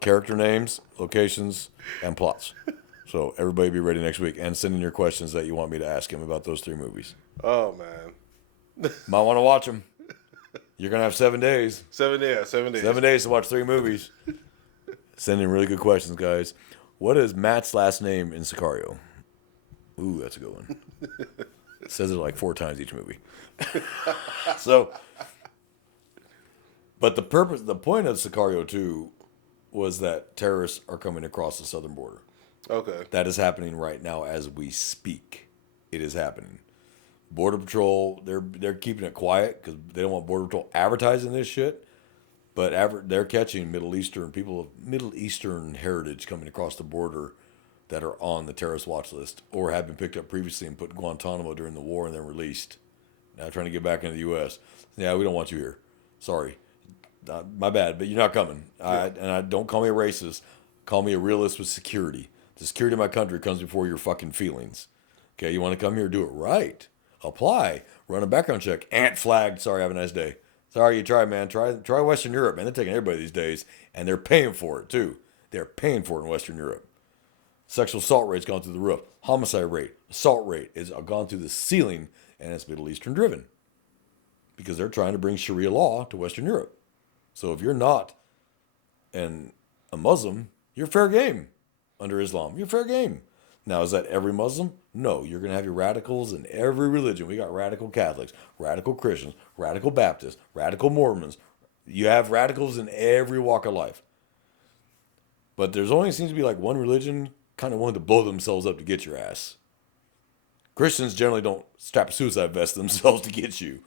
Character names, locations, and plots. So everybody be ready next week and send in your questions that you want me to ask him about those 3 movies. Oh, man. Might want to watch them. You're going to have 7 days. 7 days. 7 days to watch 3 movies. Send in really good questions, guys. What is Matt's last name in Sicario? Ooh, that's a good one. It says it like 4 times each movie. But the point of Sicario 2 was that terrorists are coming across the southern border. Okay. That is happening right now as we speak. It is happening. Border Patrol, they're keeping it quiet because they don't want Border Patrol advertising this shit. But they're catching Middle Eastern people of Middle Eastern heritage coming across the border that are on the terrorist watch list or have been picked up previously and put in Guantanamo during the war and then released. Now trying to get back into the U.S. Yeah, we don't want you here. Sorry. My bad, but you're not coming. Yeah. Don't call me a racist. Call me a realist with security. The security of my country comes before your fucking feelings. Okay, you want to come here, do it right. Apply, run a background check. Ant flagged. Sorry, have a nice day. Sorry, you tried, man. Try Western Europe, man. They're taking everybody these days, and they're paying for it too. They're paying for it in Western Europe. Sexual assault rate's gone through the roof. Homicide rate, assault rate has gone through the ceiling, and it's Middle Eastern driven because they're trying to bring Sharia law to Western Europe. So if you're not a Muslim, you're fair game under Islam. You're fair game. Now, is that every Muslim? No, you're going to have your radicals in every religion. We got radical Catholics, radical Christians, radical Baptists, radical Mormons. You have radicals in every walk of life. But there's only seems to be like one religion kind of willing to blow themselves up to get your ass. Christians generally don't strap a suicide vest to themselves to get you.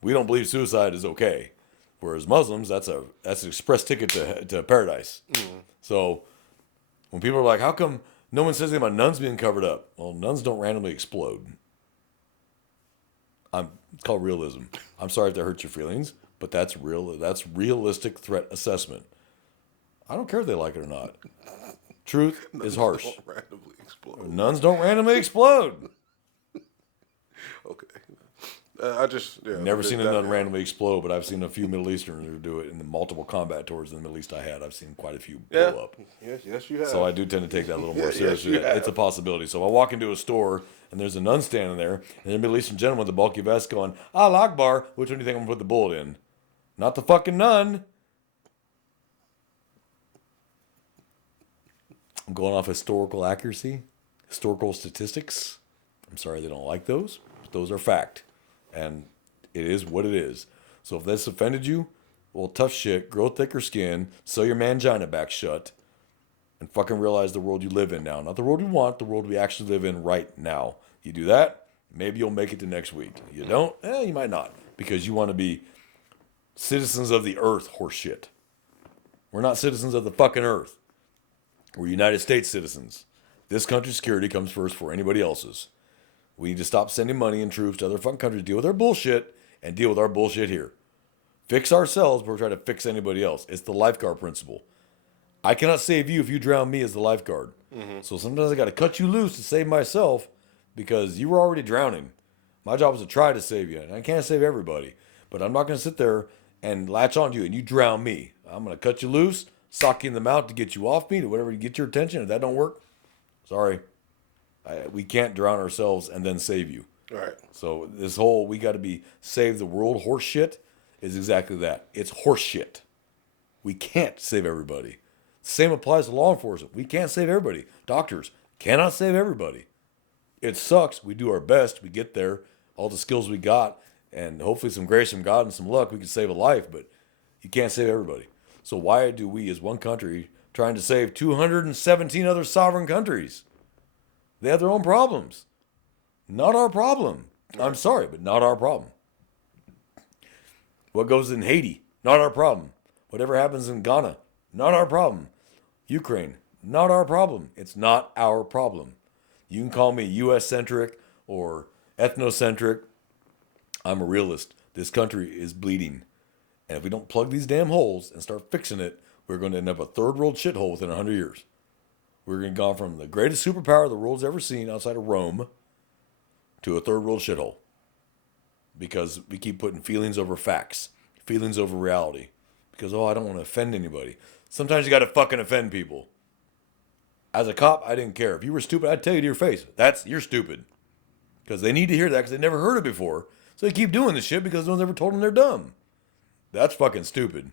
We don't believe suicide is okay. Whereas Muslims, that's an express ticket to paradise. So when people are like, how come no one says anything about nuns being covered up? Well, nuns don't randomly explode. It's called realism. I'm sorry if that hurts your feelings, but that's real. That's realistic threat assessment. I don't care if they like it or not. Truth is harsh. Don't randomly explode. Nuns don't randomly explode. Okay. I just Never seen a nun randomly explode, but I've seen a few Middle Easterners do it in the multiple combat tours in the Middle East I had. I've seen quite a few blow up. Yes, you have. So I do tend to take that a little more Yes, seriously. you have. It's a possibility. So I walk into a store and there's a nun standing there, and there's a Middle Eastern gentleman with a bulky vest going, Allah Akbar, which one do you think I'm going to put the bullet in? Not the fucking nun. I'm going off historical accuracy, historical statistics. I'm sorry they don't like those, but those are fact. And it is what it is. So if that's offended you, well, tough shit, grow thicker skin, sew your mangina back shut, and fucking realize the world you live in now. Not the world we want, the world we actually live in right now. You do that, maybe you'll make it to next week. You don't, you might not. Because you want to be citizens of the earth, horseshit. We're not citizens of the fucking earth. We're United States citizens. This country's security comes first before anybody else's. We need to stop sending money and troops to other fucking countries to deal with their bullshit and deal with our bullshit here. Fix ourselves before we try to fix anybody else. It's the lifeguard principle. I cannot save you if you drown me as the lifeguard. So sometimes I got to cut you loose to save myself because you were already drowning. My job is to try to save you, and I can't save everybody. But I'm not going to sit there and latch on to you and you drown me. I'm going to cut you loose, sock you in the mouth to get you off me, to whatever to get your attention. If that don't work, sorry. We can't drown ourselves and then save you. All right. So this whole we got to be save the world horse shit is exactly that. It's horse shit. We can't save everybody. Same applies to law enforcement. We can't save everybody. Doctors cannot save everybody. It sucks. We do our best. We get there. All the skills we got, and hopefully some grace from God and some luck, we can save a life. But you can't save everybody. So why do we, as one country, trying to save 217 other sovereign countries? They have their own problems. Not our problem. I'm sorry, but not our problem. What goes in Haiti? Not our problem. Whatever happens in Ghana? Not our problem. Ukraine? Not our problem. It's not our problem. You can call me US-centric or ethnocentric. I'm a realist. This country is bleeding. And if we don't plug these damn holes and start fixing it, we're going to end up a third world shithole within 100 years. We're going to go from the greatest superpower the world's ever seen outside of Rome to a third world shithole. Because we keep putting feelings over facts, feelings over reality. Because, I don't want to offend anybody. Sometimes you got to fucking offend people. As a cop, I didn't care. If you were stupid, I'd tell you to your face. You're stupid. Because they need to hear that because they never heard it before. So they keep doing this shit because no one's ever told them they're dumb. That's fucking stupid.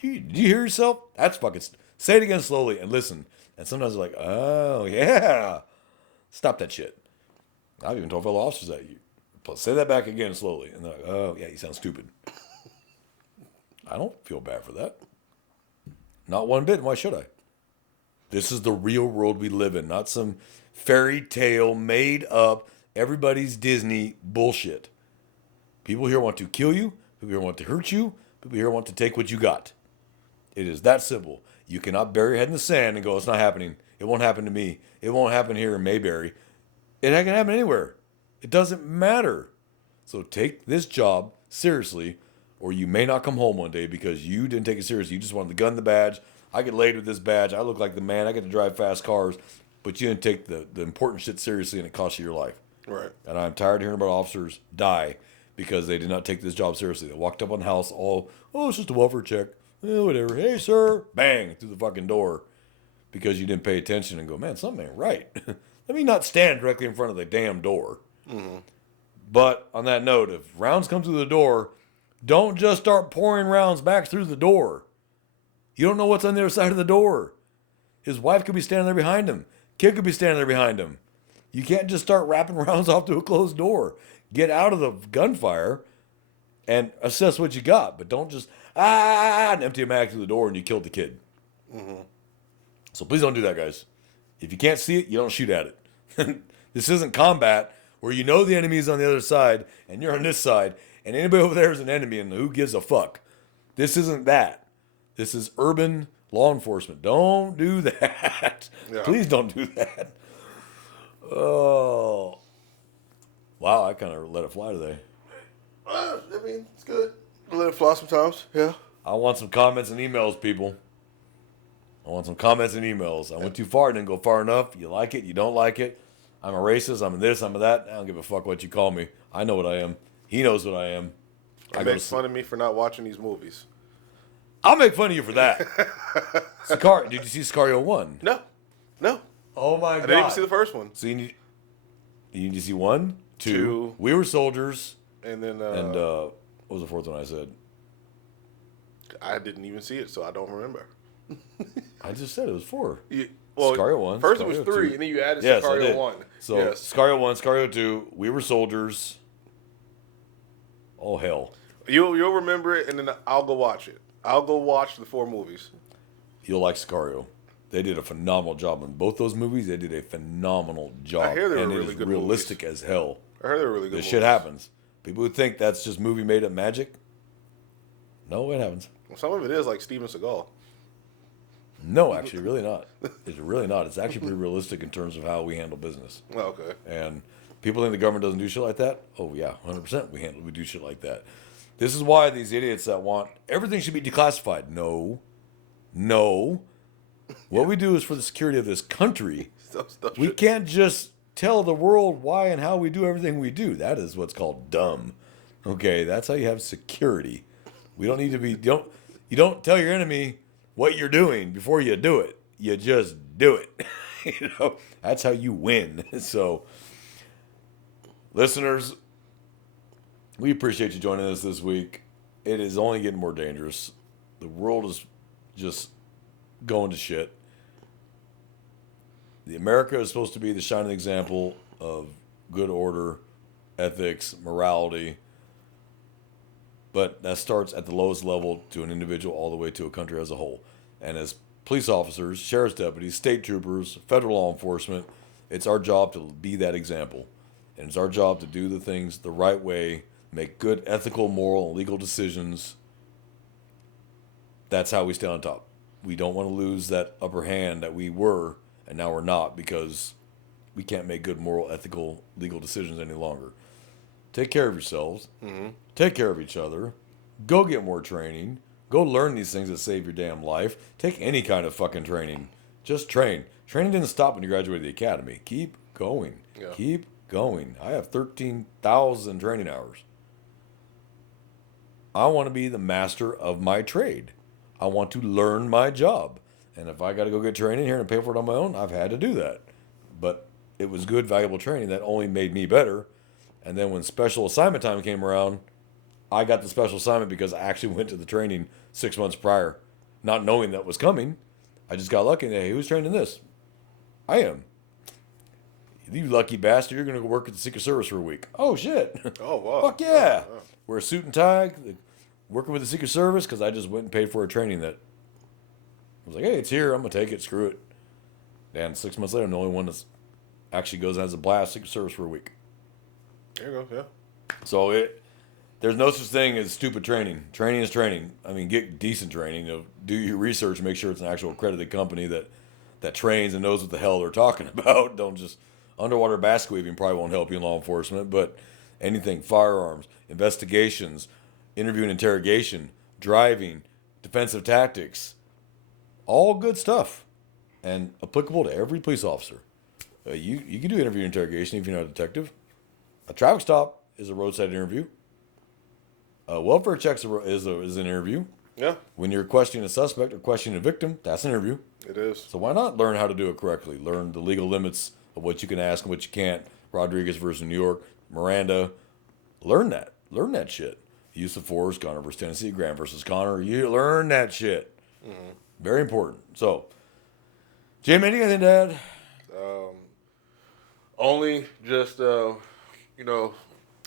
Do you hear yourself? That's fucking say it again slowly and listen. And sometimes they're like, oh, yeah. Stop that shit. I've even told fellow officers that. Say that back again slowly. And they're like, oh, yeah, you sound stupid. I don't feel bad for that. Not one bit. Why should I? This is the real world we live in, not some fairy tale made up, everybody's Disney bullshit. People here want to kill you. People here want to hurt you. People here want to take what you got. It is that simple. You cannot bury your head in the sand and go, it's not happening. It won't happen to me. It won't happen here in Mayberry. It can happen anywhere. It doesn't matter. So take this job seriously, or you may not come home one day because you didn't take it seriously. You just wanted the gun, the badge. I get laid with this badge. I look like the man. I get to drive fast cars. But you didn't take the important shit seriously, and it costs you your life. Right. And I'm tired of hearing about officers die because they did not take this job seriously. They walked up on the house all, oh, it's just a welfare check. Whatever. Hey, sir. Bang, through the fucking door because you didn't pay attention and go, man, something ain't right. Let me not stand directly in front of the damn door. Mm-hmm. But on that note, if rounds come through the door, don't just start pouring rounds back through the door. You don't know what's on the other side of the door. His wife could be standing there behind him. Kid could be standing there behind him. You can't just start wrapping rounds off to a closed door. Get out of the gunfire and assess what you got. But don't just, and empty a mag through the door and you killed the kid. Mm-hmm. So please don't do that, guys. If you can't see it, you don't shoot at it. This isn't combat where you know the enemy is on the other side and you're on this side and anybody over there is an enemy and who gives a fuck. This isn't that. This is urban law enforcement. Don't do that. Yeah. Please don't do that. Oh. Wow, I kind of let it fly today. I mean, it's good. Let it fly sometimes, yeah. I want some comments and emails, people. I want some comments and emails. I went too far, didn't go far enough. You like it, you don't like it. I'm a racist, I'm this, I'm that. I don't give a fuck what you call me. I know what I am. He knows what I am. He makes fun of me for not watching these movies. I'll make fun of you for that. Did you see Sicario 1? No. Oh my God. I didn't even see the first one. So you need to see 1, 2. We Were Soldiers. And then what was the fourth one I said? I didn't even see it, so I don't remember. I just said it was 4. Well, Sicario 1. First Sicario it was 3, 2. and then you added Yes, Sicario 1. So Sicario 1, Sicario 2, We Were Soldiers. Oh hell. You'll remember it, and then I'll go watch it. I'll go watch the 4 movies. You'll like Sicario. They did a phenomenal job in both those movies. They did a phenomenal job. I hear they were and really it is good realistic movies. as hell. I heard they were really good This movies. shit happens. People who think that's just movie made up magic. No, it happens. Well, some of it is like Steven Seagal. No, actually, really not. It's really not. It's actually pretty realistic in terms of how we handle business. Oh, okay. And people think the government doesn't do shit like that. Oh yeah, 100%. We do shit like that. This is why these idiots that want everything should be declassified. No. What we do is for the security of this country. We can't just tell the world why and how we do everything we do. That is what's called dumb. Okay, that's how you have security. We don't need to be. You don't tell your enemy what you're doing before you do it. You just do it. That's how you win. So, listeners, we appreciate you joining us this week. It is only getting more dangerous. The world is just going to shit. The America is supposed to be the shining example of good order, ethics, morality. But that starts at the lowest level to an individual all the way to a country as a whole. And as police officers, sheriff's deputies, state troopers, federal law enforcement, it's our job to be that example. And it's our job to do the things the right way, make good ethical, moral, and legal decisions. That's how we stay on top. We don't want to lose that upper hand that we were, and now we're not, because we can't make good moral, ethical, legal decisions any longer. Take care of yourselves. Mm-hmm. Take care of each other. Go get more training. Go learn these things that save your damn life. Take any kind of fucking training. Just train. Training didn't stop when you graduated the academy. Keep going. Yeah. Keep going. I have 13,000 training hours. I want to be the master of my trade. I want to learn my job. And if I got to go get training here and pay for it on my own, I've had to do that. But it was good, valuable training that only made me better. And then when special assignment time came around, I got the special assignment because I actually went to the training 6 months prior, not knowing that was coming. I just got lucky. Hey, who's training this? I am. You lucky bastard, you're going to go work at the Secret Service for a week. Oh, shit. Oh, wow. Fuck yeah. Oh, wow. Wear a suit and tie, working with the Secret Service because I just went and paid for a training that I was like, hey, it's here. I'm going to take it. Screw it. And 6 months later, I'm the only one that actually goes and has a blast Secret Service for a week. There you go, yeah. So there's no such thing as stupid training. Training is training. I mean, get decent training. Do your research, make sure it's an actual accredited company that trains and knows what the hell they're talking about. Don't just underwater basket weaving probably won't help you in law enforcement, but anything, firearms, investigations, interview and interrogation, driving, defensive tactics, all good stuff and applicable to every police officer. You can do interview and interrogation if you're not a detective. A traffic stop is a roadside interview. A welfare check is an interview. Yeah, When you're questioning a suspect or questioning a victim, that's an interview. it is. So why not learn how to do it correctly? Learn the legal limits of what you can ask and what you can't. Rodriguez versus New York, Miranda. Learn that. Learn that shit. Use of force, Connor versus Tennessee, Graham versus Connor. You learn that shit. Very important. So, Jim, anything to add? Only just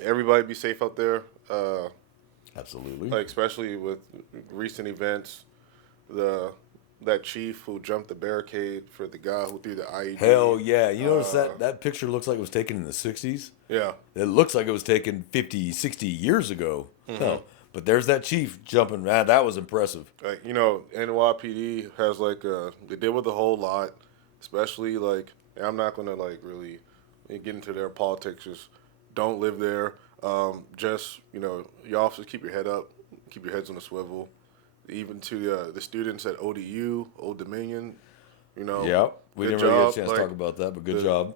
everybody be safe out there. Absolutely. Like especially with recent events, that chief who jumped the barricade for the guy who threw the IED. Hell yeah. You notice that picture looks like it was taken in the 60s? Yeah, It looks like it was taken 50, 60 years ago. No. But there's that chief jumping. Man, that was impressive. like NYPD has they deal with a whole lot, especially like and I'm not gonna like really get into their politics. Just don't live there. Just your officers, keep your head up, keep your heads on a swivel. Even to the students at ODU, Old Dominion, Yeah. We good didn't really get a job. chance to talk about that, but good the- job.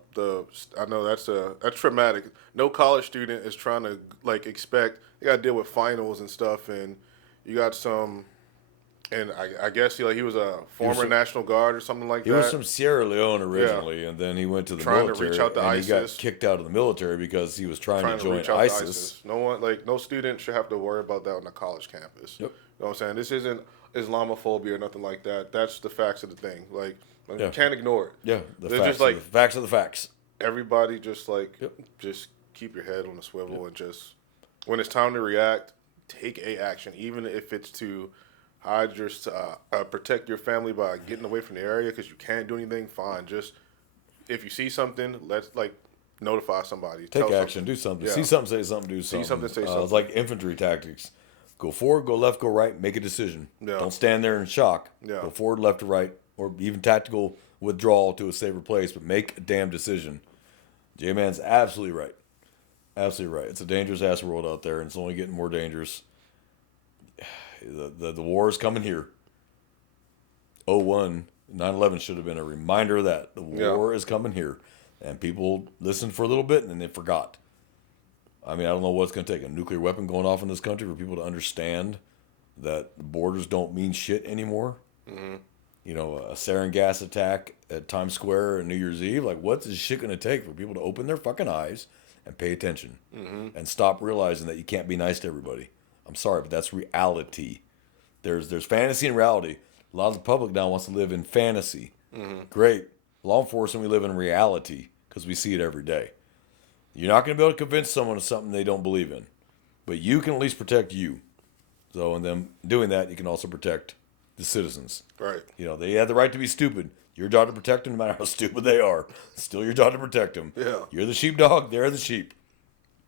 I know that's traumatic. No college student is trying to expect they got to deal with finals and stuff, and you got some. And I guess he was a former National Guard or something like He that. was from Sierra Leone originally, and then he went to the Trying to military. reach out to and he got ISIS. kicked out of the military because he was trying to join reach out to ISIS. No one, no student should have to worry about that on a college campus. Yep. You know what I'm saying? This isn't Islamophobia or nothing like that. That's the facts of the thing. Yeah. You can't ignore it. Yeah, the They're facts, just the facts are the facts. everybody just Yep. just keep your head on a swivel and just when it's time to react, take a action, even if it's to hide your protect your family by getting away from the area because you can't do anything. Fine, just if you see something, let's notify somebody. Take Tell action, something. do something. Yeah. See something, say something, do something. something, say It's something. like infantry tactics. Go forward, go left, go right, make a decision. Yeah. Don't stand there in shock. Yeah. Go forward, left, or right, or even tactical withdrawal to a safer place, but make a damn decision. J-Man's absolutely right. Absolutely right. It's a dangerous ass world out there, and it's only getting more dangerous. The war is coming here. 9/11 should have been a reminder of that. The war is coming here. And people listened for a little bit and then they forgot. I mean, I don't know what it's going to take. A nuclear weapon going off in this country for people to understand that the borders don't mean shit anymore. Mm-hmm. A sarin gas attack at Times Square on New Year's Eve. Like, what's this shit going to take for people to open their fucking eyes and pay attention and stop realizing that you can't be nice to everybody? I'm sorry, but that's reality. There's fantasy and reality. A lot of the public now wants to live in fantasy. Mm-hmm. Great. Law enforcement, we live in reality because we see it every day. You're not going to be able to convince someone of something they don't believe in, but you can at least protect you. So, in them doing that, you can also protect the citizens. Right. They have the right to be stupid. Your job to protect them, no matter how stupid they are. It's still your job to protect them. Yeah. You're the sheepdog. They're the sheep.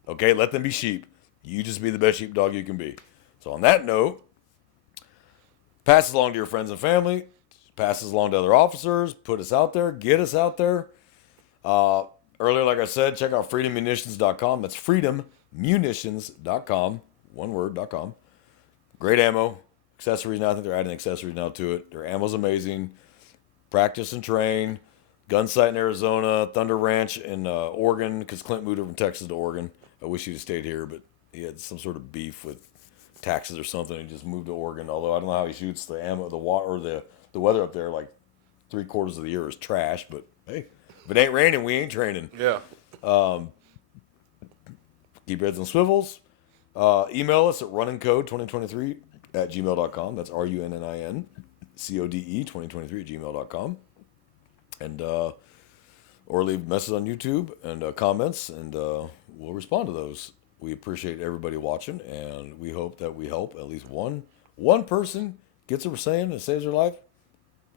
Okay, let them be sheep. You just be the best sheepdog you can be. So, on that note, pass it along to your friends and family. Pass it along to other officers. Put us out there. Get us out there. Earlier, like I said, check out freedommunitions.com. That's freedommunitions.com. One word, .com. Great ammo. Accessories now. I think they're adding accessories now to it. Their ammo's amazing. Practice and train. Gun site in Arizona. Thunder Ranch in Oregon, because Clint moved over from Texas to Oregon. I wish he'd have stayed here, but he had some sort of beef with taxes or something. He just moved to Oregon. Although I don't know how he shoots the ammo, the water, or the weather up there. Like 3/4 of the year is trash. But hey, if it ain't raining, we ain't training. Yeah. Keep your heads on swivels. Email us at runningcode2023@gmail.com. That's RUNNINCODE2023@gmail.com. And or leave a message on YouTube and comments, and we'll respond to those. We appreciate everybody watching, and we hope that we help at least one person gets what we're saying and saves their life.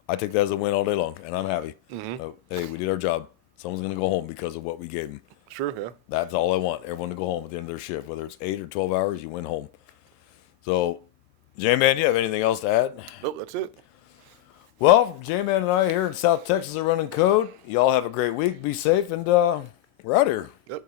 I take that as a win all day long, and I'm happy. Mm-hmm. Hey, we did our job. Someone's going to go home because of what we gave them. True, yeah. That's all I want. Everyone to go home at the end of their shift. Whether it's 8 or 12 hours, you went home. So, J-Man, do you have anything else to add? Nope, that's it. Well, from J-Man and I here in South Texas are running code. Y'all have a great week. Be safe, and we're out here. Yep.